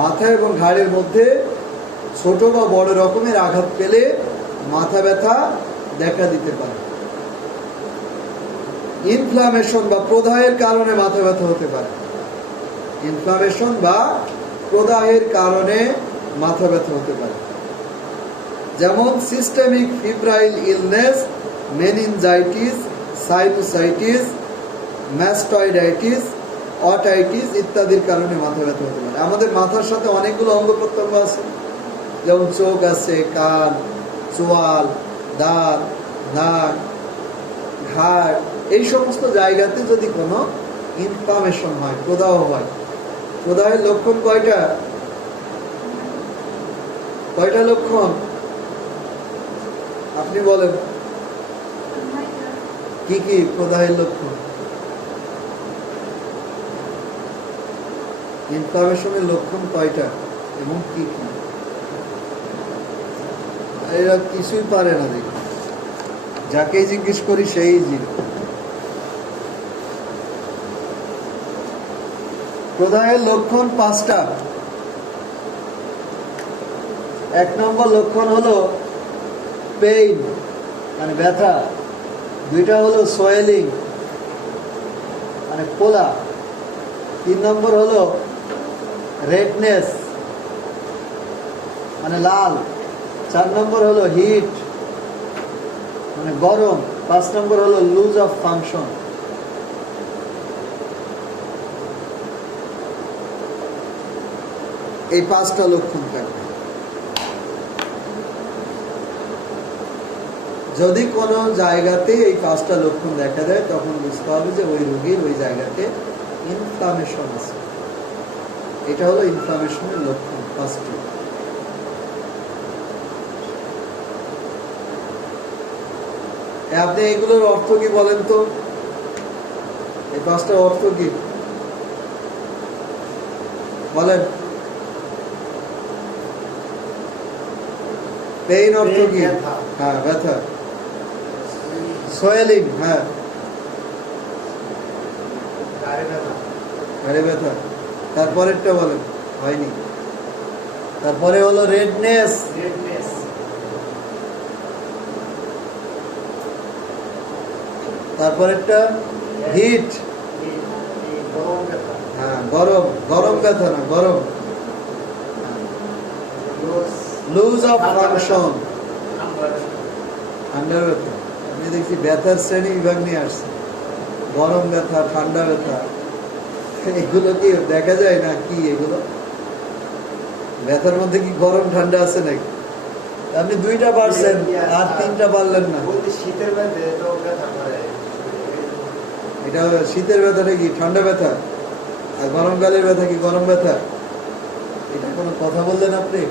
মাথা এবং ঘাড়ের মধ্যে ছোট বা বড় রকমের আঘাত পেলে মাথা ব্যথা দেখা দিতে পারে। ইনফ্লামেশন বা প্রদাহের কারণে মাথা ব্যথা হতে পারে। ইনফ্লামেশন বা প্রদাহের কারণে মাথা ব্যথা হতে পারে। যেমন systemic febrile illness, meningitis, sinusitis, mastoiditis, otitis ইত্যাদির কারণে মাথা ব্যথা হতে পারে। আমাদের মাথার সাথে অনেকগুলো অঙ্গ প্রত্যঙ্গ আছে, যেমন চোখ আছে, কান, চোয়াল, দাঁত, নাক, ঘাড়, এই সমস্ত জায়গাতে যদি কোনো ইনফ্লামেশন হয়, প্রদাহ হয়। প্রদাহের লক্ষণ কয়টা? কয়টা লক্ষণ আপনি বলেন? কি কি প্রদাহের লক্ষণ? ইনফ্লামেশনের লক্ষণ কয়টা এবং কি কি? এরা কিছুই পারে না। দেখি, যাকেই জিজ্ঞেস করি সেই জিরো। প্রদাহের লক্ষণ 5টা। 1 নম্বর লক্ষণ হলো পেইন মানে ব্যথা। 2টা হলো সোয়েলিং মানে ফোলা। 3 নম্বর হলো রেডনেস মানে লাল। 4 নম্বর হলো হিট মানে গরম। 5 নম্বর হলো লুজ অফ ফাংশন। এই 5টা লক্ষণ থাকবে। যদি কোনো জায়গাতে এই 5টা লক্ষণ দেখা দেয় তখন বুঝতে হবে যে ওই রোগীর ওই জায়গাতে ইনফ্লামেশন আছে। এটা হলো ইনফ্লামেশনের লক্ষণ 5টি। আপনি এগুলোর অর্থ কি বলেন তো? এই 5টা অর্থ কি বলেন? পেইন অর্থ কি? হ্যাঁ, ব্যথা। সোয়েলিং, হ্যাঁ, ঘাড়ে ব্যথা। তারপরেরটা বলেন, হয়নি। তারপরে হলো রেডনেস। তারপরেরটা হিট, হ্যাঁ, গরম। গরম ব্যথা না, গরম। লুজ অফ ফাংশন, ঠান্ডা ব্যথা। আমি দেখছি ব্যথার শ্রেণী বিভাগ নিয়ে আসছে। গরম ব্যথা, ঠান্ডা ব্যথা, এগুলো কি দেখা যায় না? কি এগুলো ব্যথার মধ্যে কি গরম ঠান্ডা আছে নাকি? আপনি দুইটা পারছেন আর তিনটা পারলেন না। শীতের মধ্যে তো ব্যথা করে। এটা শীতের ব্যথাটা কি ঠান্ডা ব্যথা, আর গরমকালের ব্যথা কি গরম ব্যথা? এটা কোনো কথা বললেন আপনি?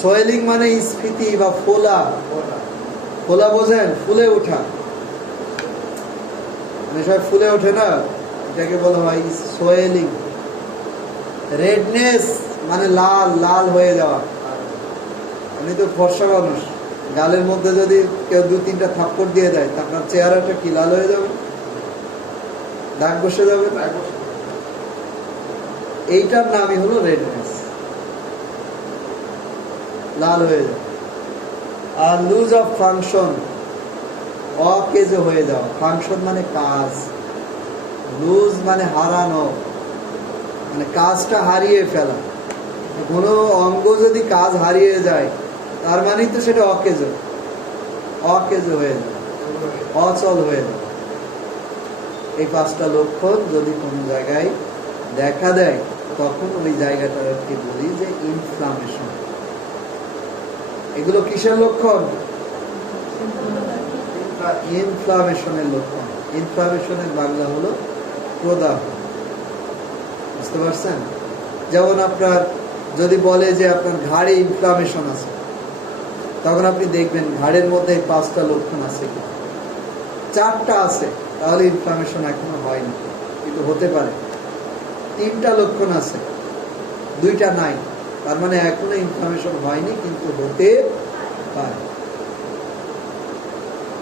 সোয়েলিং মানে স্ফীতি বা ফোলা। ফোলা বোঝেন? ফুলে ওঠা, মানে সব ফুলে ওঠে না, এটাকে বলা হয় সোয়েলিং। রেডনেস মানে লাল লাল হয়ে যাওয়া। আপনি তো ফর্সা মানুষ, গালের মধ্যে যদি কেউ 2-3টা থাপ্পড় দিয়ে দেয় তা আপনার চেহারাটা কি লাল হয়ে যাবে? দাগ বসে যাবে। এইটার নামই হলো রেডনেস, লাল হয়ে যাবে। আর লুজ অফ ফাংশন, অকেজো হয়ে যাওয়া। ফাংশন মানে কাজ, লুজ মানে হারানো, মানে কাজটা হারিয়ে ফেলা। কোনো অঙ্গ যদি কাজ হারিয়ে যায় তার মানেই তো সেটা অকেজো, অকেজো হয়ে যায়, অচল হয়ে যায়। এই 5টা লক্ষণ যদি কোনো জায়গায় দেখা দেয় তখন ওই জায়গাটাকে বলি যে ইনফ্লামেশন। এগুলো কিসের লক্ষণ? ইনফ্লামেশনের লক্ষণ। ইনফ্লামেশনের বাংলা হলো প্রদাহ। বুঝতে পারছেন? যেমন আপনার যদি বলে যে আপনার ঘাড়ে ইনফ্লামেশন আছে, তখন আপনি দেখবেন ঘাড়ের মধ্যে 5টা লক্ষণ আছে কি? 4টা আছে, তাহলে ইনফ্লামেশন এখনো হয়নি, কিন্তু হতে পারে। 3টা লক্ষণ আছে, 2টা নাই, তার মানে এখনো ইনফ্লামেশন হয়নি, কিন্তু হতে পারে।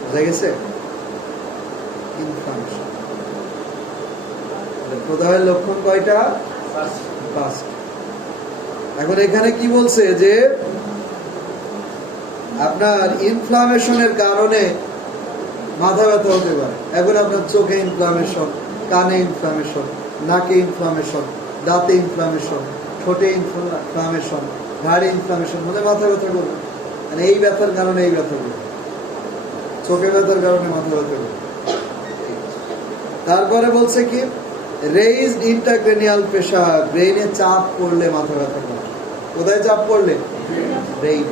বুঝা গেছে? ইনফ্লামেশন। প্রদাহের লক্ষণ কয়টা? 5টা। এখন এখানে কি বলছে যে আপনার ইনফ্লামেশনের কারণে মাথা ব্যথা হতে পারে। এখন আপনার চোখে ইনফ্লামেশন, কানে ইনফ্লামেশন, নাকে ইনফ্লামেশন, দাঁতে ইনফ্লামেশন, ঠোঁটে ইনফ্লামেশন, ঘাড়ে ইনফ্লামেশন, মানে মাথা ব্যথা করবে। মানে এই ব্যথার কারণে এই ব্যথা করবে, চোখে ব্যথার কারণে মাথা ব্যথা করবে। তারপরে বলছে কি, রেইজড ইন্টারক্রেনিয়াল প্রেশার, ব্রেইনে চাপ পড়লে মাথা ব্যথা করে। কোথায় চাপ পড়লে? ব্রেইন।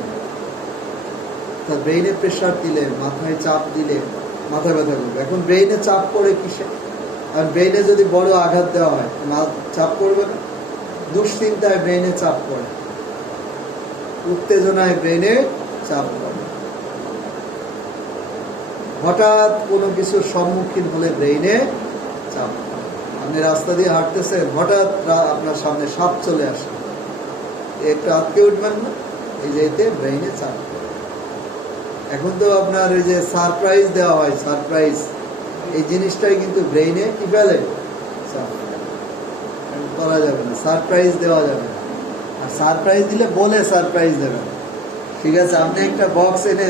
ব্রেইনে প্রেশার দিলে, মাথায় চাপ দিলে মাথা ব্যথা করবে। এখন ব্রেইনে চাপ পড়ে কিসে? আর ব্রেইনে যদি বড় আঘাত দেওয়া হয় চাপ পড়বে না? দুশ্চিন্তায় ব্রেইনে চাপ পড়ে, উত্তেজনায় ব্রেইনে চাপ পড়ে, হঠাৎ কোনো কিছুর সম্মুখীন হলে ব্রেইনে চাপ পড়ে। আপনি রাস্তা দিয়ে হাঁটতেছেন, হঠাৎ আপনার সামনে সাপ চলে আসে, একটু আটকে উঠবেন না? এই যে এতে ব্রেইনে চাপ পড়ে। এখন তো আপনার ওই যে সারপ্রাইজ দেওয়া হয়, সারপ্রাইজ, এই জিনিসটাই কিন্তু ব্রেইনে কি ফেলে? করা যাবে না, সারপ্রাইজ দেওয়া যাবে না। আর সারপ্রাইজ দিলে বলে সারপ্রাইজ দেবেন। ঠিক আছে, আপনি একটা বক্স এনে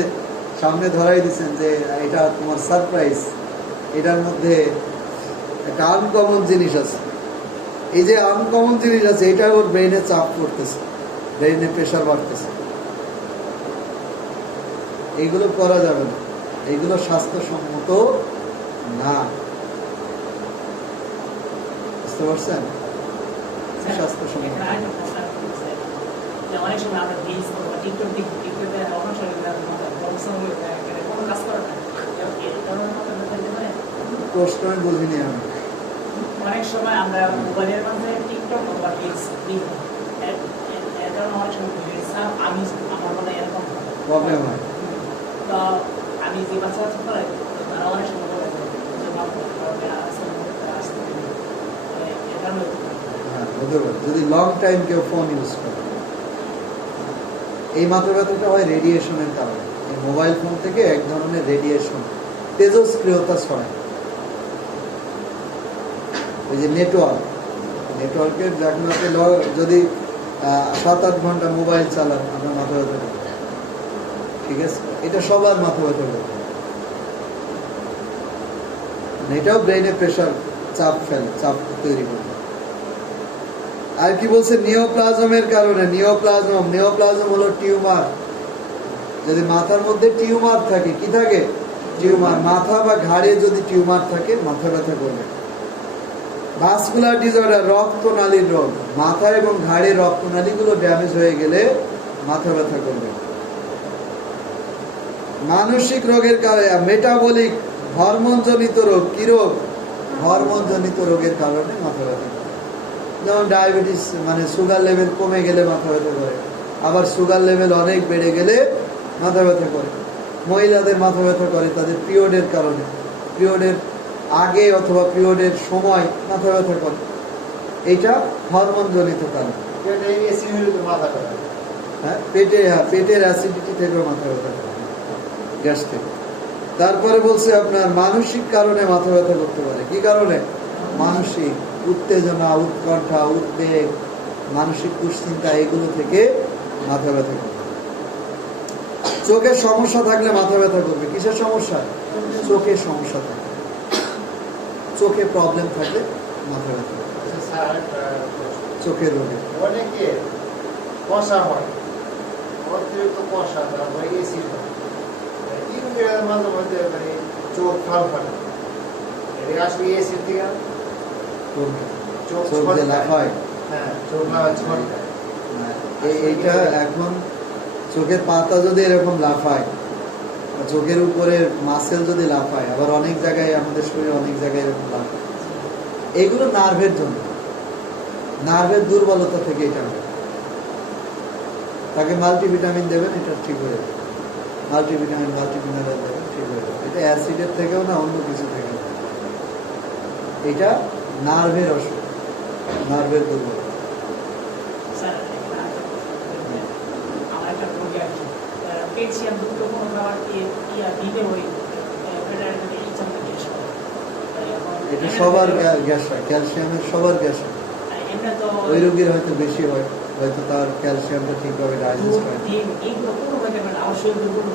সামনে ধরাই দিচ্ছেন যে এটা তোমার সারপ্রাইজ, এটার মধ্যে একটা আনকমন জিনিস আছে। এই যে আনকমন জিনিস আছে, এটা ওর ব্রেইনে চাপ পড়তেছে, ব্রেইনে প্রেশার বাড়তেছে। এইগুলো করা যাবে না, এইগুলো স্বাস্থ্যসম্মত না। বুঝতে পারছেন? স্বাস্থ্যসম্মত। প্রশ্ন বুঝিনি আমি। অনেক সময় আমরা মোবাইলের মাধ্যমে টিকটক বা রিলস দেখি, এর কারণে অনেক সময় আমি আমার মনে এরকম প্রবলেম হয়। তো আমি যে বাচ্চা বাচ্চা করে তারা অনেক সময় বলে যদি লং টাইম কেউ ফোন ইউজ করে, এই মাথা ব্যথাটা হয় রেডিয়েশনের কারণে। এই মোবাইল ফোন থেকে এক ধরনের রেডিয়েশন, তেজস্ক্রিয়তা ছড়ায়। ওই যে নেটওয়ার্কের জাগনাতে যদি 7-8 ঘন্টা মোবাইল চালান, আপনার মাথা ব্যথা করবে। ঠিক আছে, এটা সবার মাথা ব্যথা করবে। এটাও ব্রেইনে প্রেশার, চাপ ফেলে, চাপ তৈরি করে। আর কি বলছে? নিওপ্লাজমের কারণে। নিওপ্লাজম হলো টিউমার। যদি মাথার মধ্যে টিউমার থাকে, কি থাকে? টিউমার। মাথা বা ঘাড়ে যদি টিউমার থাকে মাথা ব্যথা করবে। ভাস্কুলার ডিসঅর্ডার, রক্তনালীর রোগ। মাথা এবং ঘাড়ের রক্তনালীগুলো ড্যামেজ হয়ে গেলে মাথা ব্যথা করবে। মানসিক রোগের কারণে, মেটাবলিক হরমোনজনিত রোগ। কি রোগ? হরমোনজনিত রোগের কারণে মাথা ব্যথা করে। যেমন ডায়াবেটিস, মানে সুগার লেভেল কমে গেলে মাথা ব্যথা করে, আবার সুগার লেভেল অনেক বেড়ে গেলে মাথা ব্যথা করে। মহিলাদের মাথা ব্যথা করে তাদের পিরিয়ডের কারণে, পিরিয়ডের আগে অথবা পিরিয়ডের সময় মাথা ব্যথা করে। এটা হরমোনজনিত কারণ। এসি হলে তো মাথা ব্যথা। হ্যাঁ, পেটের অ্যাসিডিটি থেকেও মাথা ব্যথা করে, গ্যাস থেকে। তারপরে বলছে আপনার মানসিক কারণে মাথা ব্যথা করতে পারে। কি কারণে? মানসিক উত্তেজনা, উৎকণ্ঠা, উদ্বেগ, মানসিক দুশ্চিন্তা, এগুলো থেকে মাথা ব্যথা করবে। চোখের সমস্যা থাকলে মাথা ব্যথা করবে। কিসের সমস্যা? চোখের সমস্যা থাকলে, চোখে প্রবলেম থাকলে মাথা ব্যথা করবে। আচ্ছা স্যার, চোখের রোগে অনেকে কষা হয়, অতিরিক্ত কষা, তারপরে এসি হয়, ইউরিয়ার মাঝে মধ্যে মানে চোখ ফালফালে, এটা আসলে এসির থেকে চোখ চোখ যে লাফায়, হ্যাঁ, চোখ লাগা ছটকায়। এইটা এখন চোখের পাতা যদি এরকম লাফায়, চোখের উপরের মাসেল যদি লাফায়, আবার অনেক জায়গায় আমাদের শরীরে অনেক জায়গায় এরকম লাফায়, এইগুলো নার্ভের জন্য, নার্ভের দুর্বলতা থেকে এটা হয়। তাকে মাল্টিভিটামিন দেবেন, এটা ঠিক হয়ে যাবে। মাল্টিভিটামিন, মাল্টিমিনারেল দেবেন, ঠিক হয়ে যাবে। এটা অ্যাসিডের থেকেও না, অন্য কিছু থেকে না। এটা নার্ভের অসুখ, নার্ভের দুর্বলতা। স্যার, আমার একটা রোগী আছে, ক্যালসিয়াম দুটো কোনো খাবার দিতে ওই ইচ্ছামতো গ্যাস করে। এটা সবার গ্যাস হয়, ক্যালসিয়ামের সবার গ্যাস হয়। এমনি তো ওই রোগীর হয়তো বেশি হয়, হয়তো তার ক্যালসিয়ামটা ঠিকভাবে ডাইজেস্ট হয়। এইগুলো কোনো হতে পারে না, আমার শরীর দুর্বল,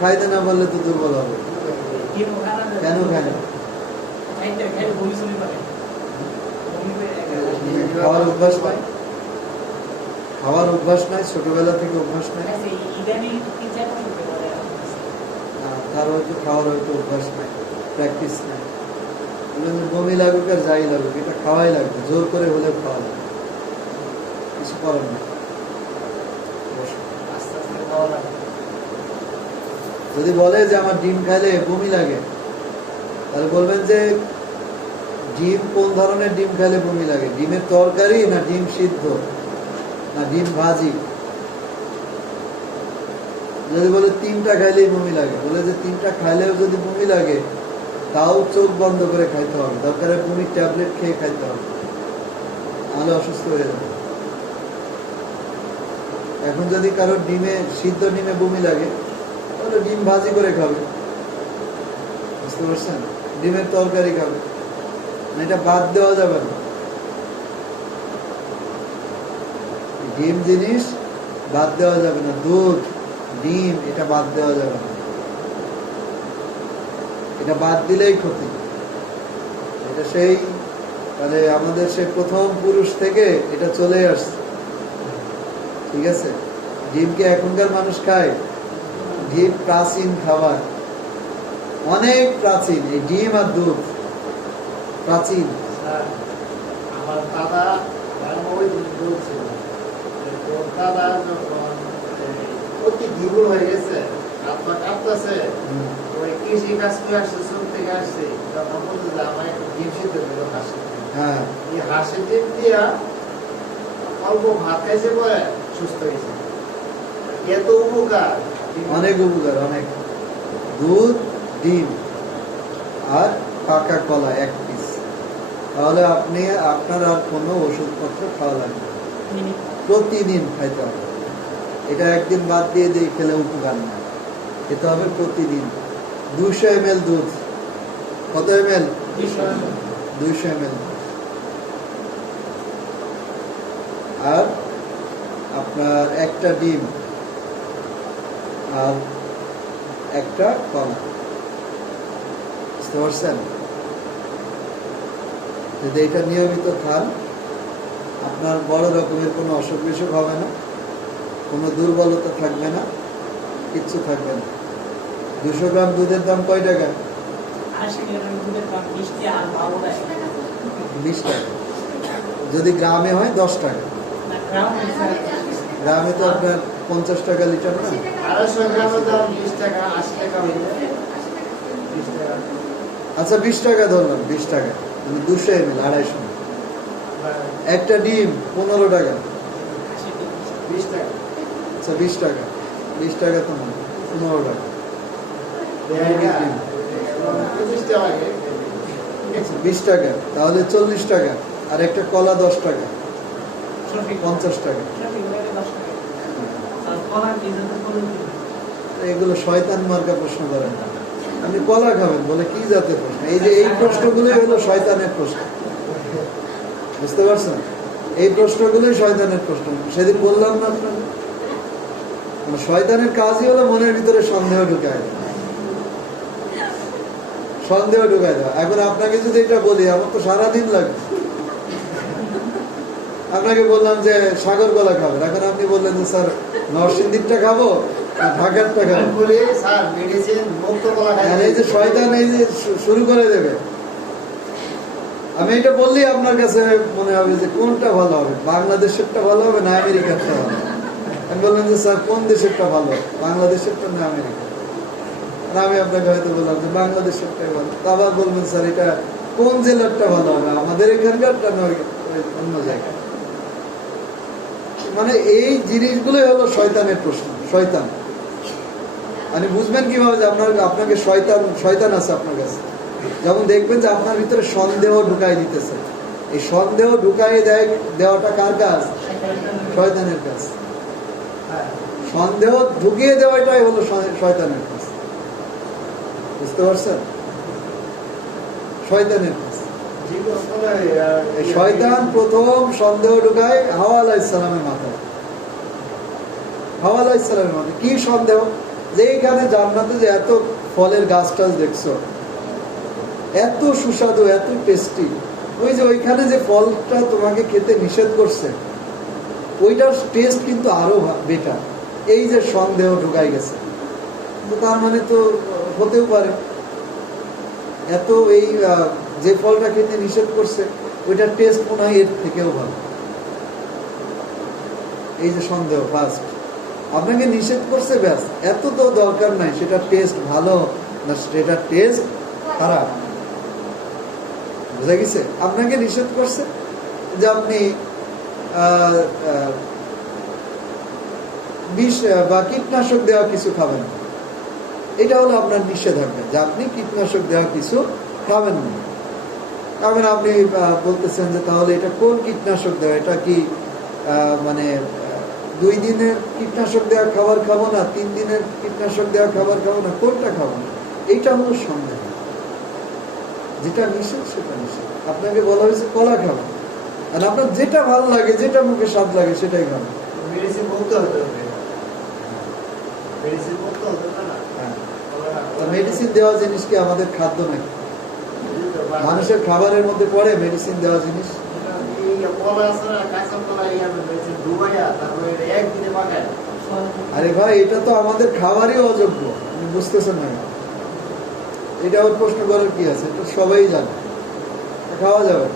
খাইতে না পারলে তো দুর্বল হবে। কেন খায় না? খাইলে বমি চলে পারে। খাওয়ার অভ্যাস নাই, খাওয়ার অভ্যাস নাই, ছোটবেলা থেকে অভ্যাস নাই। ইদানিং 3-4 মাস হতে পারে। তার হয়তো খাওয়ার হয়তো অভ্যাস নাই, প্র্যাকটিস নাই। বমি লাগুক আর যাই লাগুক, এটা খাওয়াই লাগবে, জোর করে হলেও খাওয়া লাগবে, কিছু করার নেই। আস্তে আস্তে খাওয়া লাগে। যদি বলে যে আমার ডিম খাইলে বমি লাগে, তাহলে বলবেন যে ডিম কোন ধরনের ডিম খাইলে বমি লাগে? ডিমের তরকারি, না ডিম সিদ্ধ, না ডিম ভাজি? যদি বলে 3টা খাইলেই বমি লাগে, বলে যে 3টা খাইলেও যদি বমি লাগে, তাও চোখ বন্ধ করে খাইতে হবে, দরকারে বমির ট্যাবলেট খেয়ে খাইতে হবে, তাহলে অসুস্থ হয়ে যাবে। এখন যদি কারোর ডিমে, সিদ্ধ ডিমে বমি লাগে, তাহলে ডিম ভাজি করে খাবে, বুঝতে পারছেন? ডিমের তরকারি খাবে, এটা বাদ দেওয়া যাবে না। ডিম জিনিস বাদ দেওয়া যাবে না, দুধ, ডিম, এটা বাদ দেওয়া যাবে না। এটা বাদ দিলেই ক্ষতি। এটা সেই মানে আমাদের সে প্রথম পুরুষ থেকে এটা চলে আসছে, ঠিক আছে? ডিমকে এখনকার মানুষ খায়? ডিম প্রাচীন খাবার, অনেক প্রাচীন। এই ডিম আর দুধ প্রাচীন। স্যার, আমার দাদা ওই বলছিল, তোর দাদা যখন অতি দ্বিগুণ হয়ে গেছে, আপনার কাঁপতেছে, ওই কৃষি কাজ করে আসছে, চোখ থেকে আসছে, তখন বলতে যে আমার একটু ডিম সিদ্ধ দিল হাঁসের ডিম। হ্যাঁ, এই হাঁসের ডিম দিয়া অল্প ভাত খাইছে পরে সুস্থ হয়েছে। এত উপকার, অনেক উপকার, অনেক। দুধ, ডিম আর পাকা কলা 1 পিস, তাহলে আপনার আর কোনো ওষুধপত্র খাওয়া লাগবে না। প্রতিদিন খাইতে হবে। এটা একদিন বাদ দিয়ে দিয়ে খেলে উপকার না, খেতে হবে প্রতিদিন। 200 ml দুধ, কত ml? 200 ml। আর আপনার একটা ডিম আর একটা কলা, বুঝতে পারছেন? যদি এটা নিয়মিত খান, আপনার বড় রকমের কোনো অসুখ বিসুখ হবে না, কোনো দুর্বলতা থাকবে না, কিচ্ছু থাকবে না। 200 গ্রাম দুধের দাম কয় টাকা? 80 টাকা দুধের দাম, মিষ্টি আর ভালো লাগে। 20 টাকা। যদি গ্রামে হয় 10 টাকা। না, গ্রাউন্ড গ্রামে তো আপনার 50 টাকা লিটার না। 250 গ্রামের দাম 20 টাকা, 80 টাকা হইলে 20 টাকা। আচ্ছা 20 টাকা ধরলাম, 20 টাকা মানে 200 ml, 250। একটা ডিম 15 টাকা। 20 টাকা। আচ্ছা 20 টাকা, 20 টাকা তো না, 15 টাকা। দেখা 25 টাকা লাগে। 20 টাকা তাহলে 40 টাকা। আর একটা কলা 10 টাকা, 50 টাকা। এগুলো শয়তান মার্কা প্রশ্ন করেন। আপনি কলা খাবেন বলে কি জাতের প্রশ্ন? এই যে এই প্রশ্নগুলোই হলো শয়তানের প্রশ্ন, বুঝতে পারছেন? এই প্রশ্নগুলোই শয়তানের প্রশ্ন। সেদিন বললাম না আপনাকে, মানে শয়তানের কাজই হলো মনের ভিতরে সন্দেহ ঢুকায় দেওয়া। সন্দেহ ঢুকায় দেওয়া। এখন আপনাকে যদি এটা বলি, আমার তো সারাদিন লাগবে। আপনাকে বললাম যে সাগর কলা খাবেন, এখন আপনি বললেন যে স্যার নরসিংদীরটা খাবো না ঢাকারটা খাবো। বলি স্যার মেডিসিন মুক্ত কলা খাই। আর এই যে শয়তান এই যে শুরু করে দেবে, আমি এটা বললেই আপনার কাছে মনে হবে যে কোনটা ভালো হবে, বাংলাদেশেরটা ভালো হবে না আমেরিকারটা ভালো হবে। আমি বললাম যে স্যার কোন দেশেরটা ভালো, বাংলাদেশেরটা না আমেরিকা? আর আমি আপনাকে হয়তো বললাম যে বাংলাদেশেরটাই ভালো। তা আবার বলবেন স্যার এটা কোন জেলারটা ভালো হবে, আমাদের এখানকারটা না অন্য জায়গায়? মানে এই জিনিসগুলোই হলো শয়তানের প্রশ্ন। শয়তান মানে বুঝবেন কিভাবে যে আপনাকে শয়তান আছে আপনার কাছে? যেমন দেখবেন যে আপনার ভিতরে সন্দেহ ঢুকাই দিতেছে। এই সন্দেহ ঢুকাই দেওয়াটা কার কাজ? শয়তানের কাজ। সন্দেহ ঢুকিয়ে দেওয়াটাই হলো শয়তানের কাজ, বুঝতে পারছেন? শয়তানের কাজ। এই শয়তান প্রথম সন্দেহ ঢুকায় হাওয়া আলাইহিস সালামের মাথায়। হাওয়া আলাইহিস সালামের মাথায় কি সন্দেহ? যে এইখানে জান্নাতে যে এত ফলের গাছ টাছ দেখছো, এত সুস্বাদু, এত টেস্টি, ওই যে ওইখানে যে ফলটা তোমাকে খেতে নিষেধ করছে ওইটার টেস্ট কিন্তু আরো বেটার। এই যে সন্দেহ ঢুকাই গেছে, তো তার মানে তো হতেও পারে এত এই যে ফলটা খেতে নিষেধ করছে ওইটার টেস্ট মনে হয় এর থেকেও ভালো। এই যে সন্দেহ ফার্স্ট আপনাকে নিষেধ করছে, ব্যাস এত তো দরকার নাই সেটা টেস্ট ভালো না সেটা টেস্ট খারাপ। বুঝা গেছে? আপনাকে নিষেধ করছে যে আপনি বিষ বা কীটনাশক দেওয়া কিছু খাবেন না। এটা হলো আপনার নিষেধাজ্ঞা যে আপনি কীটনাশক দেওয়া কিছু খাবেন না। এখন আপনি বলতেছেন যে তাহলে এটা কোন কীটনাশক দেওয়া? এটা কি মানে 2 দিনের কীটনাশক দেওয়া খাবার খাবো না, 3 দিনের কীটনাশক দেওয়া খাবার খাবো না, কোনটা খাবো না? এইটা হলো সন্দেহ। যেটা নিষেধ সেটা নিষেধ। আপনাকে বলা হয়েছে কলা খাবেন, আর আপনার যেটা ভালো লাগে, যেটা মুখে স্বাদ লাগে সেটাই খাবেন। মেডিসিন বলতে হবে, মেডিসিন বলতে হবে না। হ্যাঁ, মেডিসিন দেওয়া জিনিস কি আমাদের খাদ্য নাকি? মানুষের খাবারের মধ্যে পড়ে মেডিসিন দেওয়া জিনিস? আরে ভাই এটা তো আমাদের খাবারই অযোগ্য, আপনি বুঝতেছেন না? এটা ওর প্রশ্ন করার কি আছে? এটা সবাই জানে, খাওয়া যাবে।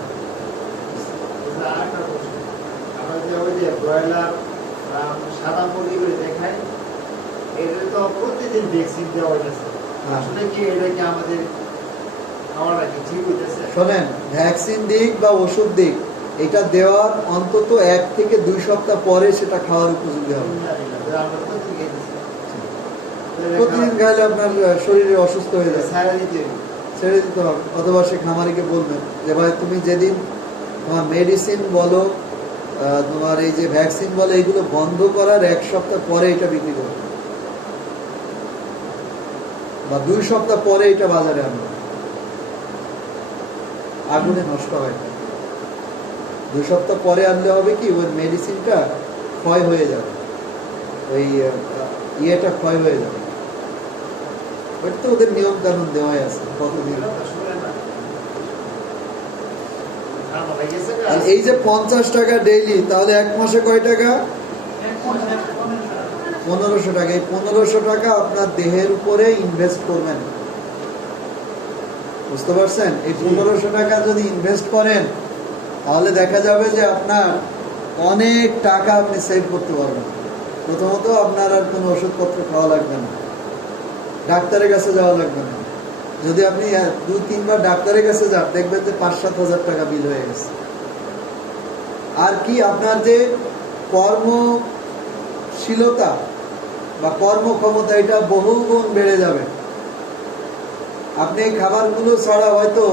সাদা মুরগি দেখায় এটা তো প্রতিদিন ভ্যাকসিন দেওয়া হয়েছে। আসলে কি এটা কি আমাদের খাওয়াটা কি ঠিক হইতেছে? শোনেন, ভ্যাকসিন দিক বা ওষুধ দিক, এটা দেওয়ার অন্তত 1 থেকে 2 সপ্তাহ পরে সেটা খাওয়ার উপযোগী হবে। প্রতিদিন খাইলে আপনার শরীরে অসুস্থ হয়ে যাবে, ছেড়ে দিতে হবে। অথবা সে খামারিকে বলবেন যে ভাই তুমি যেদিন তোমার মেডিসিন বলো, তোমার এই যে ভ্যাকসিন বলো, এগুলো বন্ধ করার 1 সপ্তাহ পরে এটা বিক্রি করবে, বা 2 সপ্তাহ পরে এটা বাজারে আনবে। আগুনে নষ্ট হয় না। 2 সপ্তাহ পরে আনলে হবে কি, ওই মেডিসিনটা ক্ষয় হয়ে যাবে, ওই ইয়েটা ক্ষয় হয়ে যাবে। ওইটা তো ওদের নিয়ম কানুন দেওয়াই আছে কতদিন। আর এই যে 50 টাকা ডেইলি, তাহলে 1 মাসে কয় টাকা? 1500 টাকা। এই 1500 টাকা আপনার দেহের উপরে ইনভেস্ট করবেন, বুঝতে পারছেন? এই 1500 টাকা যদি ইনভেস্ট করেন তাহলে দেখা যাবে যে আপনার অনেক টাকা আপনি সেভ করতে পারবেন। প্রথমত আপনার আর কোনো ওষুধপত্র খাওয়া লাগবে না, ডাক্তারের কাছে যাওয়া লাগবে না। যদি আপনি 2-3 বার ডাক্তারের কাছে যান, দেখবেন যে 5-7 হাজার টাকা বিল হয়ে গেছে। আর কি আপনার যে কর্মশীলতা বা কর্মক্ষমতা, এটা বহুগুণ বেড়ে যাবে। আপনি এই খাবারগুলো ছাড়া হয়তো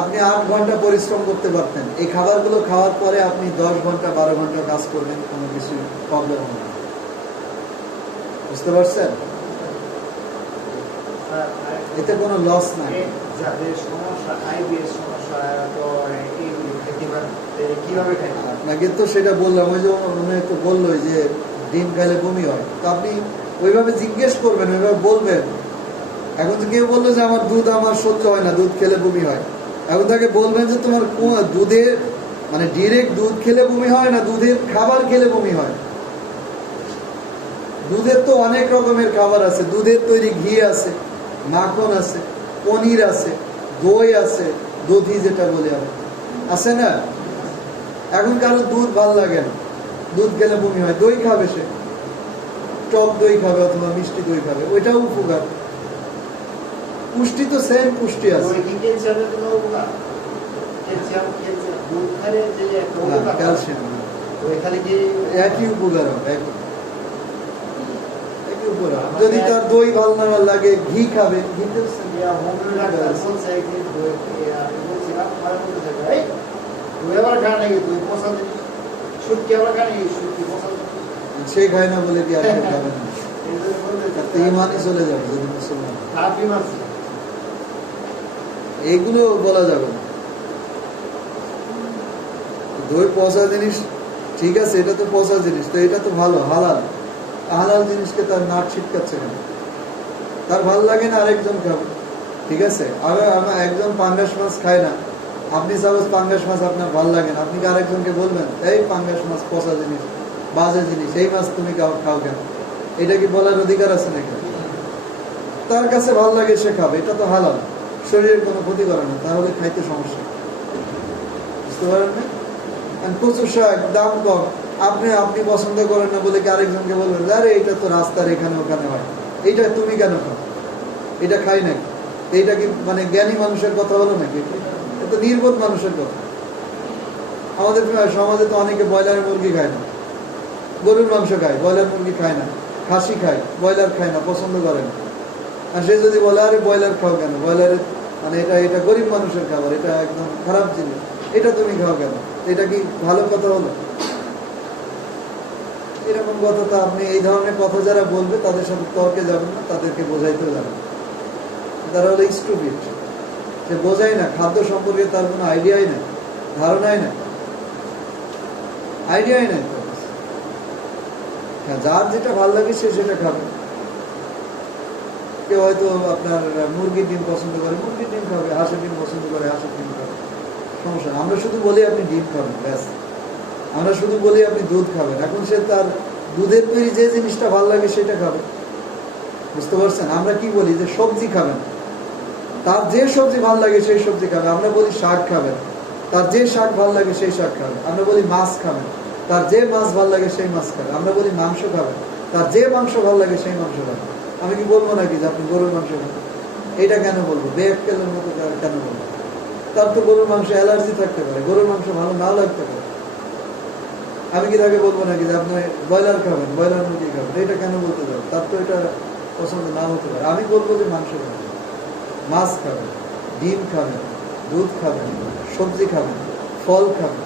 আপনি 8 ঘন্টা পরিশ্রম করতে পারতেন, এই খাবারগুলো খাওয়ার পরে আপনি 10 ঘন্টা 12 ঘন্টা কাজ করবেন, কোনো কিছু প্রবলেম হবে না। বুঝতে পারছেন? এতে কোনো লস নাই। যাদের সমস্যা, আইবিএস সমস্যা, তো এই কিভাবে খাই? আপনাকে তো সেটা বললাম, ওই যে মনে তো বললো যে ডিম খাইলে বমি হয়, তো আপনি ওইভাবে জিজ্ঞেস করবেন, ওইভাবে বলবেন। এখন তো কেউ বললো যে আমার দুধ আমার সহ্য হয় না, দুধ খেলে বমি হয়, এখন তাকে বলবেন যে তোমার দুধের মানে ডিরেক্ট দুধ খেলে বমি হয় না দুধের খাবার খেলে বমি হয়। দুধের তো অনেক রকমের খাবার আছে, দুধের তৈরি ঘি আছে, মাখন আছে, পনির আছে, দই আছে, দধি যেটা বলে আছে না। এখন কারো দুধ ভাল লাগে না, দুধ খেলে বমি হয়, দই খাবে, সে টক দই খাবে অথবা মিষ্টি দই খাবে, ওইটাও উপকার। পুষ্টি তো সেম পুষ্টি আছে। ক্যালসিয়াম একই উপকার হবে, একই উপকার। যদি তার দই ভালো না লাগে, ঘি খাবে, ঘি তো সে খায় না বলে কি আর কেউ খাবে না? ইমানই চলে যাবে যদি মুসলমান। এইগুলো বলা যাবে না। দই পচা জিনিস, ঠিক আছে, এটা তো পচা জিনিস, তো এটা তো ভালো, হালাল। হালাল জিনিসকে তার নাট ছিটকাচ্ছে কেন? তার ভালো লাগে না, আরেকজন খাবে, ঠিক আছে। আমার একজন পাঙ্গাস মাছ খায় না, আপনি সাপোজ পাঙ্গাস মাছ আপনার ভালো লাগে না, আপনি কি আরেকজনকে বলবেন এই পাঙ্গাস মাছ পচা জিনিস, বাজে জিনিস, এই মাছ তুমি খাও কেন? এটা কি বলার অধিকার আছে নাকি? তার কাছে ভালো লাগে, সে খাবে, এটা তো হালাল, শরীরের কোনো ক্ষতি করে না, তাহলে খাইতে সমস্যা। বুঝতে পারেন না? প্রচুর শাক, দাম কম, আপনি পছন্দ করেন না বলে কি আরেকজনকে বলবেন আরে এটা তো রাস্তার এখানে ওখানে হয়, এইটা তুমি কেন খাও? এটা খাই নাকি? এইটা কি মানে জ্ঞানী মানুষের কথা হলো নাকি? এটা নির্বোধ মানুষের কথা। আমাদের সমাজে তো অনেকে ব্রয়লার মুরগি খায় না, গরুর মাংস খায়, ব্রয়লার মুরগি খায় না, খাসি খায়, ব্রয়লার খায় না, পছন্দ করে না। আর সে যদি বলে আরে ব্রয়লার খাও কেন, ব্রয়লারের মানে এটা গরিব মানুষের খাবার, এটা একদম খারাপ জিনিস, এটা তুমি খাও কেন? এটা কি ভালো কথা হলো? এরকম কথা তো আপনি এই ধরনের কথা যারা বলবে তাদের সাথে তর্কে যাবেন না, তাদেরকে বোঝাইতেও যাবেন। তারা হলো স্টুপিড, সে বোঝাই না, খাদ্য সম্পর্কে তার কোনো আইডিয়াই নেই, ধারণাই নেই, আইডিয়াই নেই। যার যেটা ভালো লাগে সে সেটা খাবে। কেউ হয়তো আপনার মুরগির ডিম পছন্দ করে, মুরগির ডিম খাবে, হাঁসের ডিম পছন্দ করে, হাঁসের ডিম খাবে, সমস্যা। আমরা শুধু বলি আপনি ডিম খাবেন, ব্যাস। আমরা শুধু বলি আপনি দুধ খাবেন, এখন সে তার দুধের তৈরি যে জিনিসটা ভালো লাগে সেটা খাবে। বুঝতে পারছেন? আমরা কি বলি যে সবজি খাবেন, তার যে সবজি ভালো লাগে সেই সবজি খাবে। আমরা বলি শাক খাবেন, তার যে শাক ভালো লাগে সেই শাক খাবে। আমরা বলি মাছ খাবেন, তার যে মাছ ভালো লাগে সেই মাছ খাবে। আমরা বলি মাংস খাবেন, তার যে মাংস ভালো লাগে সেই মাংস খাবে। আমি কি বলবো নাকি যে আপনি গরুর মাংস খাবেন? এটা কেন বলবো? বেয়াক্কেলের মতো কেন বলবো? তার তো গরুর মাংস অ্যালার্জি থাকতে পারে, গরুর মাংস ভালো নাও লাগতে পারে। আমি কি তাকে বলবো নাকি যে আপনি ব্রয়লার খাবেন, ব্রয়লার মুরগি খাবেন? এটা কেন বলতে যাবো? তার তো এটা পছন্দ না হতে পারে। আমি বলবো যে মাংস খাবেন, মাছ খাবেন, ডিম খাবেন, দুধ খাবেন, সবজি খাবেন, ফল খাবেন।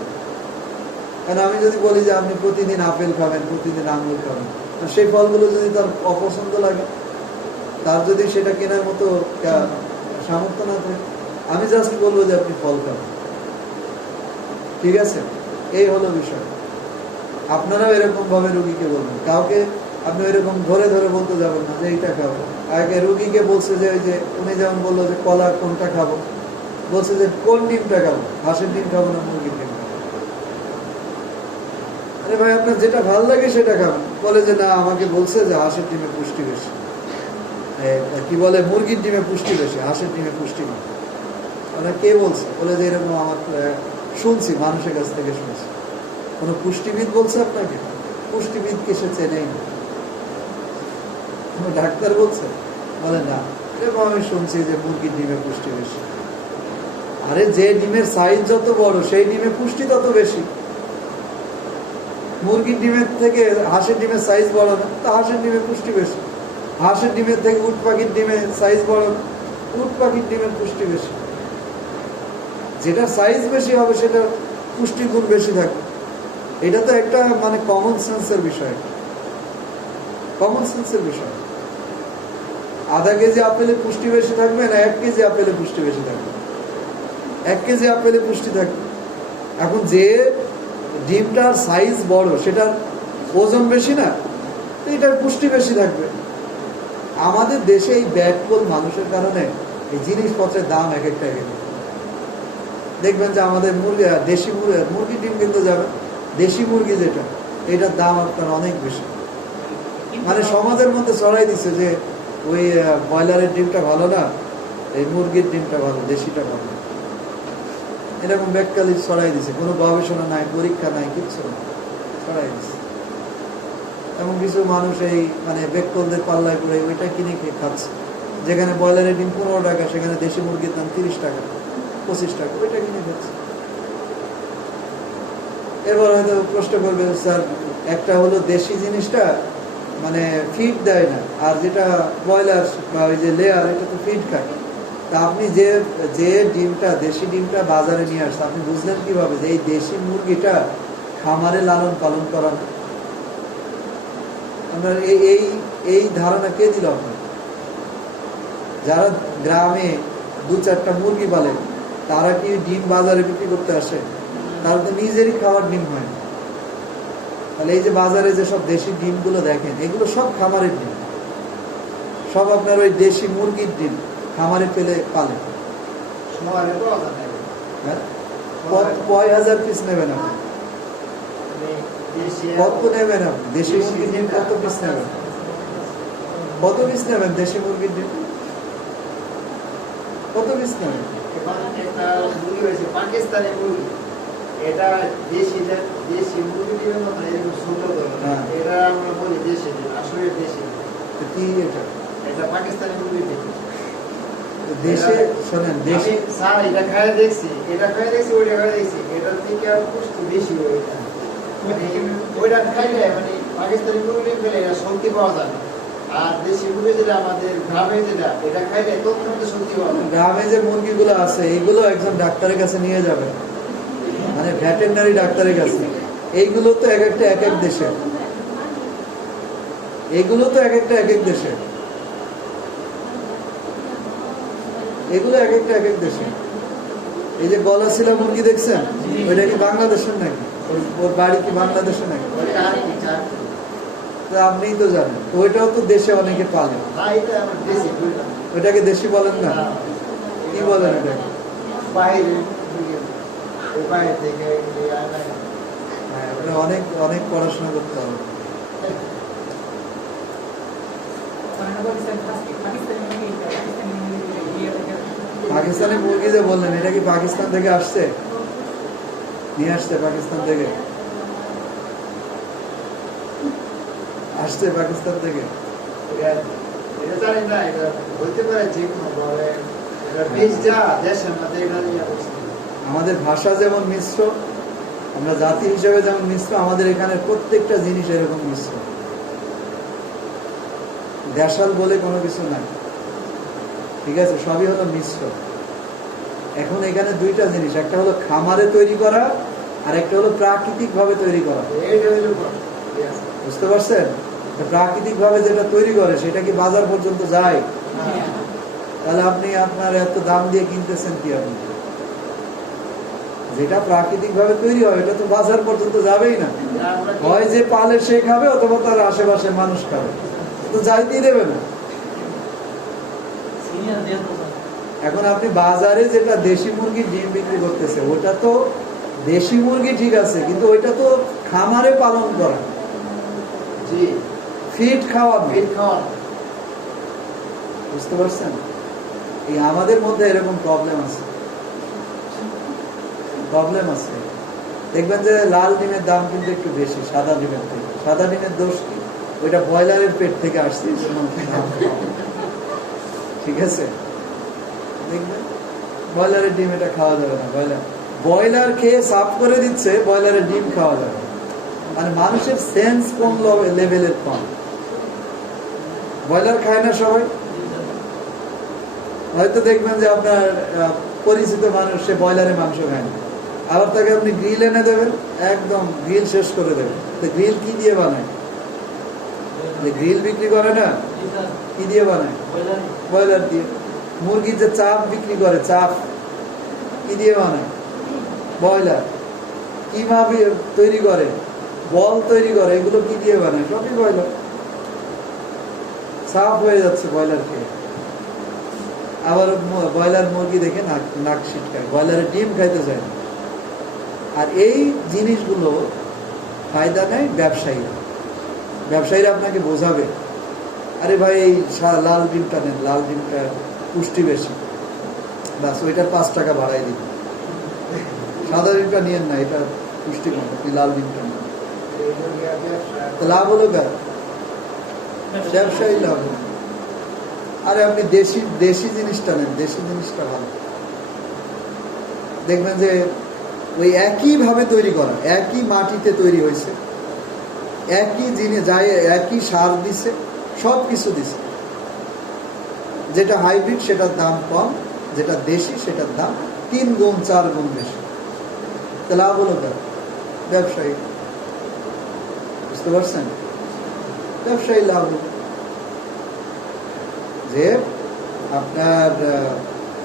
কারণ আমি যদি বলি যে আপনি প্রতিদিন আপেল খাবেন, প্রতিদিন আঙুর খাবেন, তো সেই ফলগুলো যদি তার অপছন্দ লাগে, তার যদি সেটা কেনার মতো সামর্থ্য না থাকে, আমি জাস্ট বলবো যে আপনি ফল খাবেন, ঠিক আছে? এই হলো বিষয়। আপনারাও এরকম ভাবে রুগীকে বলবেন, কাউকে আপনি ওইরকম ধরে ধরে বলতে যাবেন না যে এইটা খাবো। আগে রুগীকে বলছে যে ওই যে উনি যেমন বললো যে কলা কোনটা খাবো, বলছে যে কোন ডিমটা খাবো, হাঁসের ডিম খাবো না মুরগির ডিম খাবো? আরে ভাই আপনার যেটা ভালো লাগে সেটা খাবেন। বলে যে না আমাকে বলছে যে হাঁসের ডিমে পুষ্টি বেশি, কি বলে মুরগির ডিমে পুষ্টি বেশি, হাঁসের ডিমে পুষ্টি নেই। মানে কে বলছে? বলে যে এরকম আমার শুনছি, মানুষের কাছ থেকে শুনছি। কোনো পুষ্টিবিদ বলছে আপনাকে? পুষ্টিবিদকে সে চেনেই না। কোনো ডাক্তার বলছে? বলে না। এরকম আমি শুনছি যে মুরগির ডিমে পুষ্টি বেশি। আরে যে ডিমের সাইজ যত বড় সেই ডিমে পুষ্টি তত বেশি। মুরগির ডিমের থেকে হাঁসের ডিমের সাইজ বড় না, তা হাঁসের ডিমে পুষ্টি বেশি। হাঁসের ডিমের থেকে উট পাখির ডিমের সাইজ বড় না, উট পাখির ডিমের পুষ্টি বেশি। যেটা সাইজ বেশি হবে সেটা পুষ্টির গুণ বেশি থাকবে। এটা তো একটা মানে কমন সেন্সের বিষয়, কমন সেন্সের বিষয়। আধা কেজি আপেলে পুষ্টি বেশি থাকবে না 1 কেজি আপেলে পুষ্টি বেশি থাকবে? 1 কেজি আপেলে পুষ্টি থাকবে। এখন যে ডিমটার সাইজ বড় সেটার ওজন বেশি না, তো এটার পুষ্টি বেশি থাকবে। আমাদের দেশে এই ব্যাকফুল মানুষের কারণে এই জিনিসপত্রের দাম এক একটা এক একটা। দেখবেন যে আমাদের মুরগি, দেশি মুরগির ডিম কিন্তু যাবে, দেশি মুরগি যেটা, এটার দাম আপনার অনেক বেশি। মানে সমাজের মধ্যে ছড়াই দিচ্ছে যে ওই ব্রয়লারের ডিমটা ভালো না, এই মুরগির ডিমটা ভালো, দেশিটা ভালো। এরকম ব্যাককালি ছড়াই দিচ্ছে, কোনো গবেষণা নাই, পরীক্ষা নাই, কিচ্ছু না, ছড়াই দিচ্ছে। এমন কিছু মানুষ এই মানে বেককলদের পাল্লায় করে ওইটা কিনে খেয়ে খাচ্ছে। যেখানে ব্রয়লারের ডিম 15 টাকা, সেখানে দেশি মুরগির দাম 30 টাকা, 25 টাকা, ওইটা কিনে খাচ্ছে। এবার হয়তো প্রশ্ন করবে, স্যার একটা হলো দেশি জিনিসটা মানে ফিড দেয় না, আর যেটা ব্রয়লার বা ওই যে লেয়ার, এটা তো ফিড খায়। তা আপনি যে যে ডিমটা, দেশি ডিমটা বাজারে নিয়ে আসছে, আপনি বুঝলেন কিভাবে যে এই দেশি মুরগিটা খামারে লালন পালন করা না? আমরা এই ধারণা কে দিল আপনার? যারা গ্রামে 2-4টা মুরগি পালে, তারা কি ডিম বাজারে বিক্রি করতে আসে? তারা তো নিজেরই খাওয়ার ডিম হয় না। তাহলে এই যে বাজারে যে সব দেশি ডিমগুলো দেখেন, এগুলো সব খামারের ডিম, সব আপনার ওই দেশি মুরগির ডিম খামারে ফেলে পালে। হ্যাঁ, কয় হাজার পিস নেবেন আপনি? কত নেবেন আপনি দেশি মুরগির ডিম? কত পিস নেবেন? কত পিস নেবেন দেশি মুরগির ডিম? কত পিস নেবেন? একটা মুরগি হয়েছে পাকিস্তানি মুরগি, এটা দেশি মুরগি ডিমের মতো এরকম ছোট তো, এটা আমরা বলি দেশি ডিম, আসলে দেশি কি এটা? এটা পাকিস্তানি মুরগি ডিম। দেশে শোনেন, দেশি স্যার এটা খাইয়ে দেখছি, ওইটা খাইয়ে দেখছি, এটার থেকে আর পুষ্টি বেশি হয়। মানে ওইটা খাইলে মানে পাকিস্তানি মুরগি ডিম খেলে এটা শক্তি পাওয়া যায় না, আর দেশি মুরগি যেটা আমাদের গ্রামে যেটা, এটা খাইলে তৎক্ষণাৎ শক্তি পাওয়া যায়। গ্রামে যে মুরগিগুলো আছে এগুলো একজন ডাক্তারের কাছে নিয়ে যাবে, মানে ভেটেরিনারি ডাক্তারের কাছে। এইগুলো তো এক একটা এক এক দেশে, এইগুলো তো এক একটা এক এক দেশে, এগুলো এক একটা এক এক দেশে। এই যে গলাশিলা মুরগি দেখছেন, ওইটা কি বাংলাদেশের নাকি? ওর বাড়ি কি বাংলাদেশে নাকি? আপনিই তো জানেন। তো ওইটাও তো দেশে অনেকে পালে, ওইটাকে দেশি বলেন না? কি বলেন এটাকে? অনেক অনেক পড়াশোনা করতে হবে। পাকিস্তানি মুরগি যে বললেন, এটা কি পাকিস্তান থেকে আসছে? নিয়ে আসছে পাকিস্তান থেকে? আসছে পাকিস্তান থেকে? আমাদের ভাষা যেমন মিশ্র, আমরা জাতি হিসেবে যেমন মিশ্র, আমাদের এখানে প্রত্যেকটা জিনিস এরকম মিশ্র। দেশাল বলে কোনো কিছু নাই, ঠিক আছে? সবই হলো মিশ্র। এখন এখানে দুইটা জিনিস, একটা হলো খামারে তৈরি করা, আর একটা হলো প্রাকৃতিক ভাবে তৈরি করা। বুঝতে পারছেন? প্রাকৃতিক ভাবে যেটা তৈরি করে সেটা কি বাজার পর্যন্ত যায়? তাহলে আপনি আপনার এত দাম দিয়ে কিনতেছেন কি? আপনি যেটা প্রাকৃতিক ভাবে তৈরি হয় এটা তো বাজার পর্যন্ত যাবেই না। হয় যে পালে সে খাবে, অথবা তার আশেপাশে মানুষ খাবে, তো যাইতেই দেবে না। এখন আপনি বাজারে যেটা দেশি মুরগির ডিম বিক্রি করতেছে, ওটা তো দেশি মুরগি ঠিক আছে, কিন্তু ওইটা তো খামারে পালন করা, ফিড খাওয়া। বুঝতে পারছেন? এই আমাদের মধ্যে এরকম প্রবলেম আছে। প্রবলেম আছে। দেখবেন যে লাল ডিমের দাম কিন্তু একটু বেশি সাদা ডিমের থেকে। সাদা ডিমের দোষ কি? ওইটা ব্রয়লারের পেট থেকে আসছে, এই জন্য দাম কম। ঠিক আছে, দেখবেন ব্রয়লারের ডিম এটা খাওয়া যাবে না। ব্রয়লার খেয়ে সাফ করে দিচ্ছে, ব্রয়লারের ডিম খাওয়া যাবে না। মানে মানুষের সেন্স কোন লেভেলের কম। ব্রয়লার খায় না সবাই, হয়তো দেখবেন যে আপনার পরিচিত মানুষ সে ব্রয়লারের মাংস খায় না, আবার তাকে আপনি গ্রিল এনে দেবেন, একদম গ্রিল শেষ করে দেবেন। তো গ্রিল কি দিয়ে বানায়? যে গ্রিল বিক্রি করে না, কি দিয়ে বানায়? ব্রয়লার দিয়ে। মুরগির যে চাপ বিক্রি করে, চাপ কি দিয়ে বানায়? ব্রয়লার। কিমা তৈরি করে, বল তৈরি করে, এগুলো কি দিয়ে বানায়? সবই ব্রয়লার। সাফ হয়ে যাচ্ছে ব্রয়লার খেয়ে। আবার ব্রয়লার মুরগি দেখে নাক ছিটকায়, ব্রয়লারের ডিম খাইতে চায় না। আর এই জিনিসগুলো ফায়দা নেয় ব্যবসায়ীরা। ব্যবসায়ীরা আপনাকে বোঝাবে, আরে ভাই এই লাল ডিমটা নেন, লাল ডিমটা পুষ্টি বেশি, বাস ওইটার 5 টাকা বাড়াই দিন। সাদা ডিমটা নিয়েন না, এটা পুষ্টি কম, আপনি লাল ডিমটা নেন। লাভ হলো কার? ব্যবসায়ী লাভ হলো। আরে আপনি দেশি জিনিসটা নেন, দেশি জিনিসটা ভালো। দেখবেন যে ওই একই ভাবে তৈরি করা, একই মাটিতে তৈরি হয়েছে, একই জিনিস যায়, একই সার দিছে, সব কিছু দিছে। যেটা হাইব্রিড সেটার দাম কম, যেটা দেশি সেটার দাম 3 গুণ 4 গুণ বেশি। তো লাভ হলো কার? ব্যবসায়ী। বুঝতে পারছেন? ব্যবসায়ী লাভ হলো। যে আপনার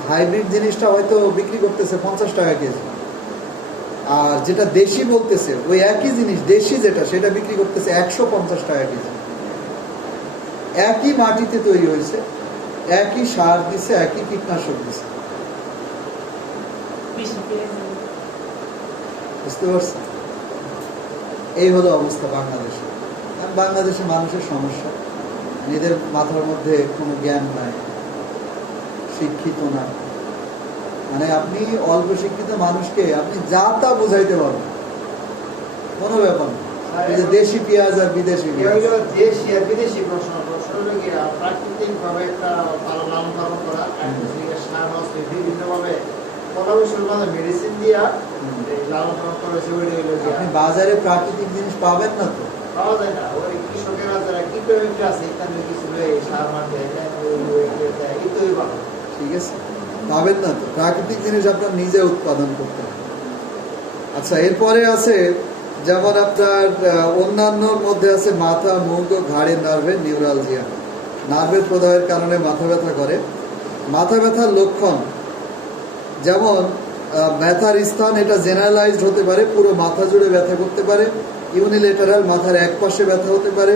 হাইব্রিড জিনিসটা হয়তো বিক্রি করতেছে 50 টাকা কেজি, আর যেটা দেশি বলতেছে ওই একই জিনিস দেশি যেটা, সেটা বিক্রি করতেছে 150 টাকা কেজি। একই মাটিতে তৈরি হয়েছে, একই সার দিছে, একই কীটনাশক দিছে। বুঝতে পারছেন? এই হলো অবস্থা বাংলাদেশে। বাংলাদেশে মানুষের সমস্যা, এদের মাথার মধ্যে কোনো জ্ঞান নাই, শিক্ষিত না। মানে আপনি অল্প শিক্ষিত মানুষকে আপনি যা তা বুঝাইতে পারবেন, কোনো ব্যাপার না। দেশি পেঁয়াজ আর বিদেশি পেঁয়াজ, দেশি আর বিদেশি প্রশ্ন প্রাকৃতিক ভাবে একটা লালন পালন করা, সার হচ্ছে বিভিন্ন ভাবে মেডিসিন দিয়া লালন পালন করা হয়েছে। আপনি বাজারে প্রাকৃতিক জিনিস পাবেন না তো, পাওয়া যায় না। ওই কৃষকেরা যারা কীট আছে ইত্যাদি কিছু সার মাঠে ইত্যাদি পাবেন, ঠিক আছে, পাবেন না তো। প্রাকৃতিক জিনিস আপনার নিজে উৎপাদন করতে হবে। আচ্ছা, এরপরে আছে যেমন আপনার অন্যান্যর মধ্যে আছে মাথা, মুখ ও ঘাড়ের নার্ভের নিউরালজিয়া। নার্ভের প্রদাহের কারণে মাথা ব্যথা করে। মাথা ব্যথার লক্ষণ যেমন ব্যথার স্থান, এটা জেনারেলাইজড হতে পারে, পুরো মাথা জুড়ে ব্যথা করতে পারে। ইউনিলেটারাল, মাথার এক পাশে ব্যথা হতে পারে।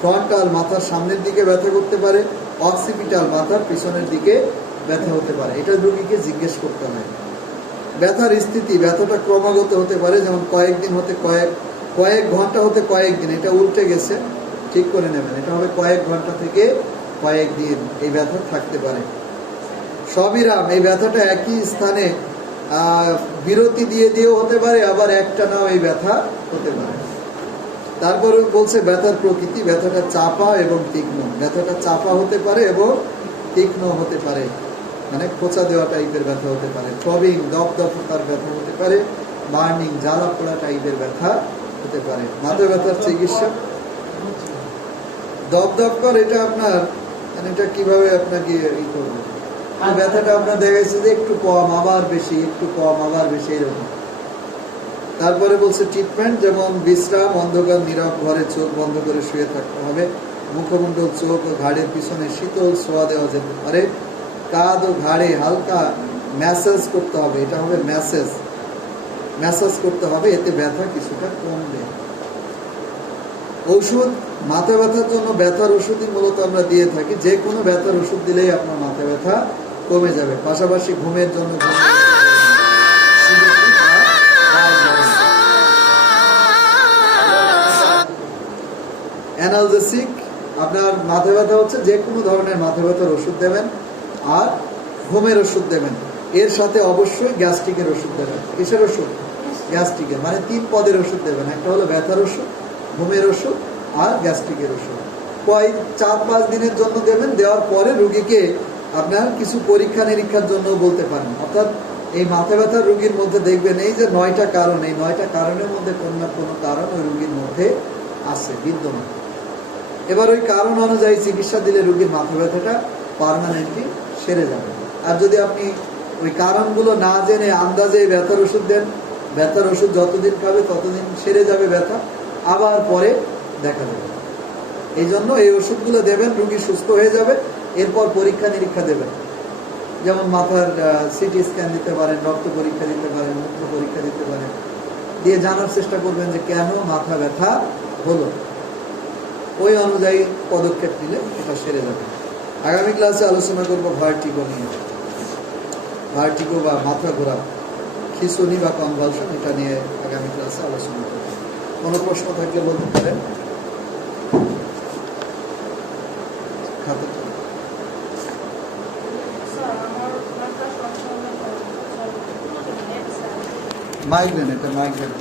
ফ্রন্টাল, মাথার সামনের দিকে ব্যথা করতে পারে। অক্সিপিটাল, মাথার পিছনের দিকে ব্যথা হতে পারে। এটা রোগীকে জিজ্ঞেস করতে হয়। ব্যথার স্থিতি, ব্যথাটা ক্রমাগত হতে পারে, যেমন কয়েকদিন হতে কয়েক ঘন্টা হতে কয়েকদিন। এটা উল্টে গেছে, ঠিক করে নেবেন। এটা হবে কয়েক ঘন্টা থেকে কয়েকদিন এই ব্যথা থাকতে পারে। সবিরাম, এই ব্যথাটা একই স্থানে বিরতি দিয়েও হতে পারে, আবার একটানাও এই ব্যথা হতে পারে। তারপরে বলছে ব্যথার প্রকৃতি, ব্যথাটা চাপা এবং তীক্ষ্ণ। ব্যথাটা চাপা হতে পারে এবং তীক্ষ্ণ হতে পারে, মানে খোঁচা দেওয়া টাইপের ব্যথা হতে পারে। থ্রবিং, দপদপতার ব্যথা হতে পারে। বার্নিং, জ্বালা পোড়া টাইপের ব্যথা হতে পারে। মাথা ব্যথার চিকিৎসা দপদপকর, এটা আপনার মানে এটা কিভাবে আপনাকে ই করবো, ব্যথাটা আপনার দেখাইছে যে একটু কম আবার বেশি, একটু কম আবার বেশি, এরকম। তারপরে বলছে ট্রিটমেন্ট, যেমন বিশ্রাম, অন্ধকার নীরব ঘরে চোখ বন্ধ করে শুয়ে থাকতে হবে। মুখমণ্ডল, চোখ ও ঘাড়ের পিছনে শীতল ছোঁয়া দেওয়া যেতে পারে। কাঁধ ও ঘাড়ে হালকা ম্যাসাজ করতে হবে, এটা হবে ম্যাসাজ করতে হবে, এতে ব্যথা কিছুটা কমবে। ওষুধ, মাথা ব্যথার জন্য ব্যথার ওষুধই মূলত আমরা দিয়ে থাকি। যে কোনো ব্যথার ওষুধ দিলেই আপনার মাথা ব্যথা কমে যাবে। পাশাপাশি ঘুমের জন্য অ্যানালজেসিক, আপনার মাথা ব্যথা হচ্ছে যে কোনো ধরনের মাথা ব্যথার ওষুধ দেবেন আর ঘুমের ওষুধ দেবেন। এর সাথে অবশ্যই গ্যাস্ট্রিকের ওষুধ দেবেন। কিসের ওষুধ? গ্যাস্ট্রিকের, মানে 3 পদের ওষুধ দেবেন। একটা হলো ব্যথার ওষুধ, ঘুমের ওষুধ আর গ্যাস্ট্রিকের ওষুধ। কয় 4-5 দিনের জন্য দেবেন। দেওয়ার পরে রুগীকে আপনার কিছু পরীক্ষা নিরীক্ষার জন্য বলতে পারেন। অর্থাৎ এই মাথা ব্যথার রুগীর মধ্যে দেখবেন এই যে 9টা কারণ, এই 9টা কারণের মধ্যে কোনো না কোনো কারণ ওই রুগীর মধ্যে আছে, বিদ্যমান। এবার ওই কারণ অনুযায়ী চিকিৎসা দিলে রুগীর মাথা ব্যথাটা পার্মানেন্টলি সেরে যাবে। আর যদি আপনি ওই কারণগুলো না জেনে আন্দাজে ব্যথার ওষুধ দেন, ব্যথার ওষুধ যতদিন খাবে ততদিন সেরে যাবে ব্যথা, আবার পরে দেখা দেবে। এই জন্য এই ওষুধগুলো দেবেন, রুগী সুস্থ হয়ে যাবে। এরপর পরীক্ষা নিরীক্ষা দেবেন, যেমন মাথার সিটি স্ক্যান দিতে পারেন, রক্ত পরীক্ষা দিতে পারেন, মূত্র পরীক্ষা দিতে পারেন, দিয়ে জানার চেষ্টা করবেন যে কেন মাথা ব্যথা হলো। ওই অনুযায়ী পদক্ষেপ নিলে এটা সেরে যাবে। আগামী ক্লাসে আলোচনা করবো ভার্টিগো নিয়ে। ভার্টিগো বা মাথা ঘোরা, খিঁচুনি বা কনভালশন, এটা নিয়ে আগামী ক্লাসে আলোচনা করবো। কোনো প্রশ্ন থাকলে বলতে পারেন। খাতা মাইগ্রেন, এটা মাইগ্রেন।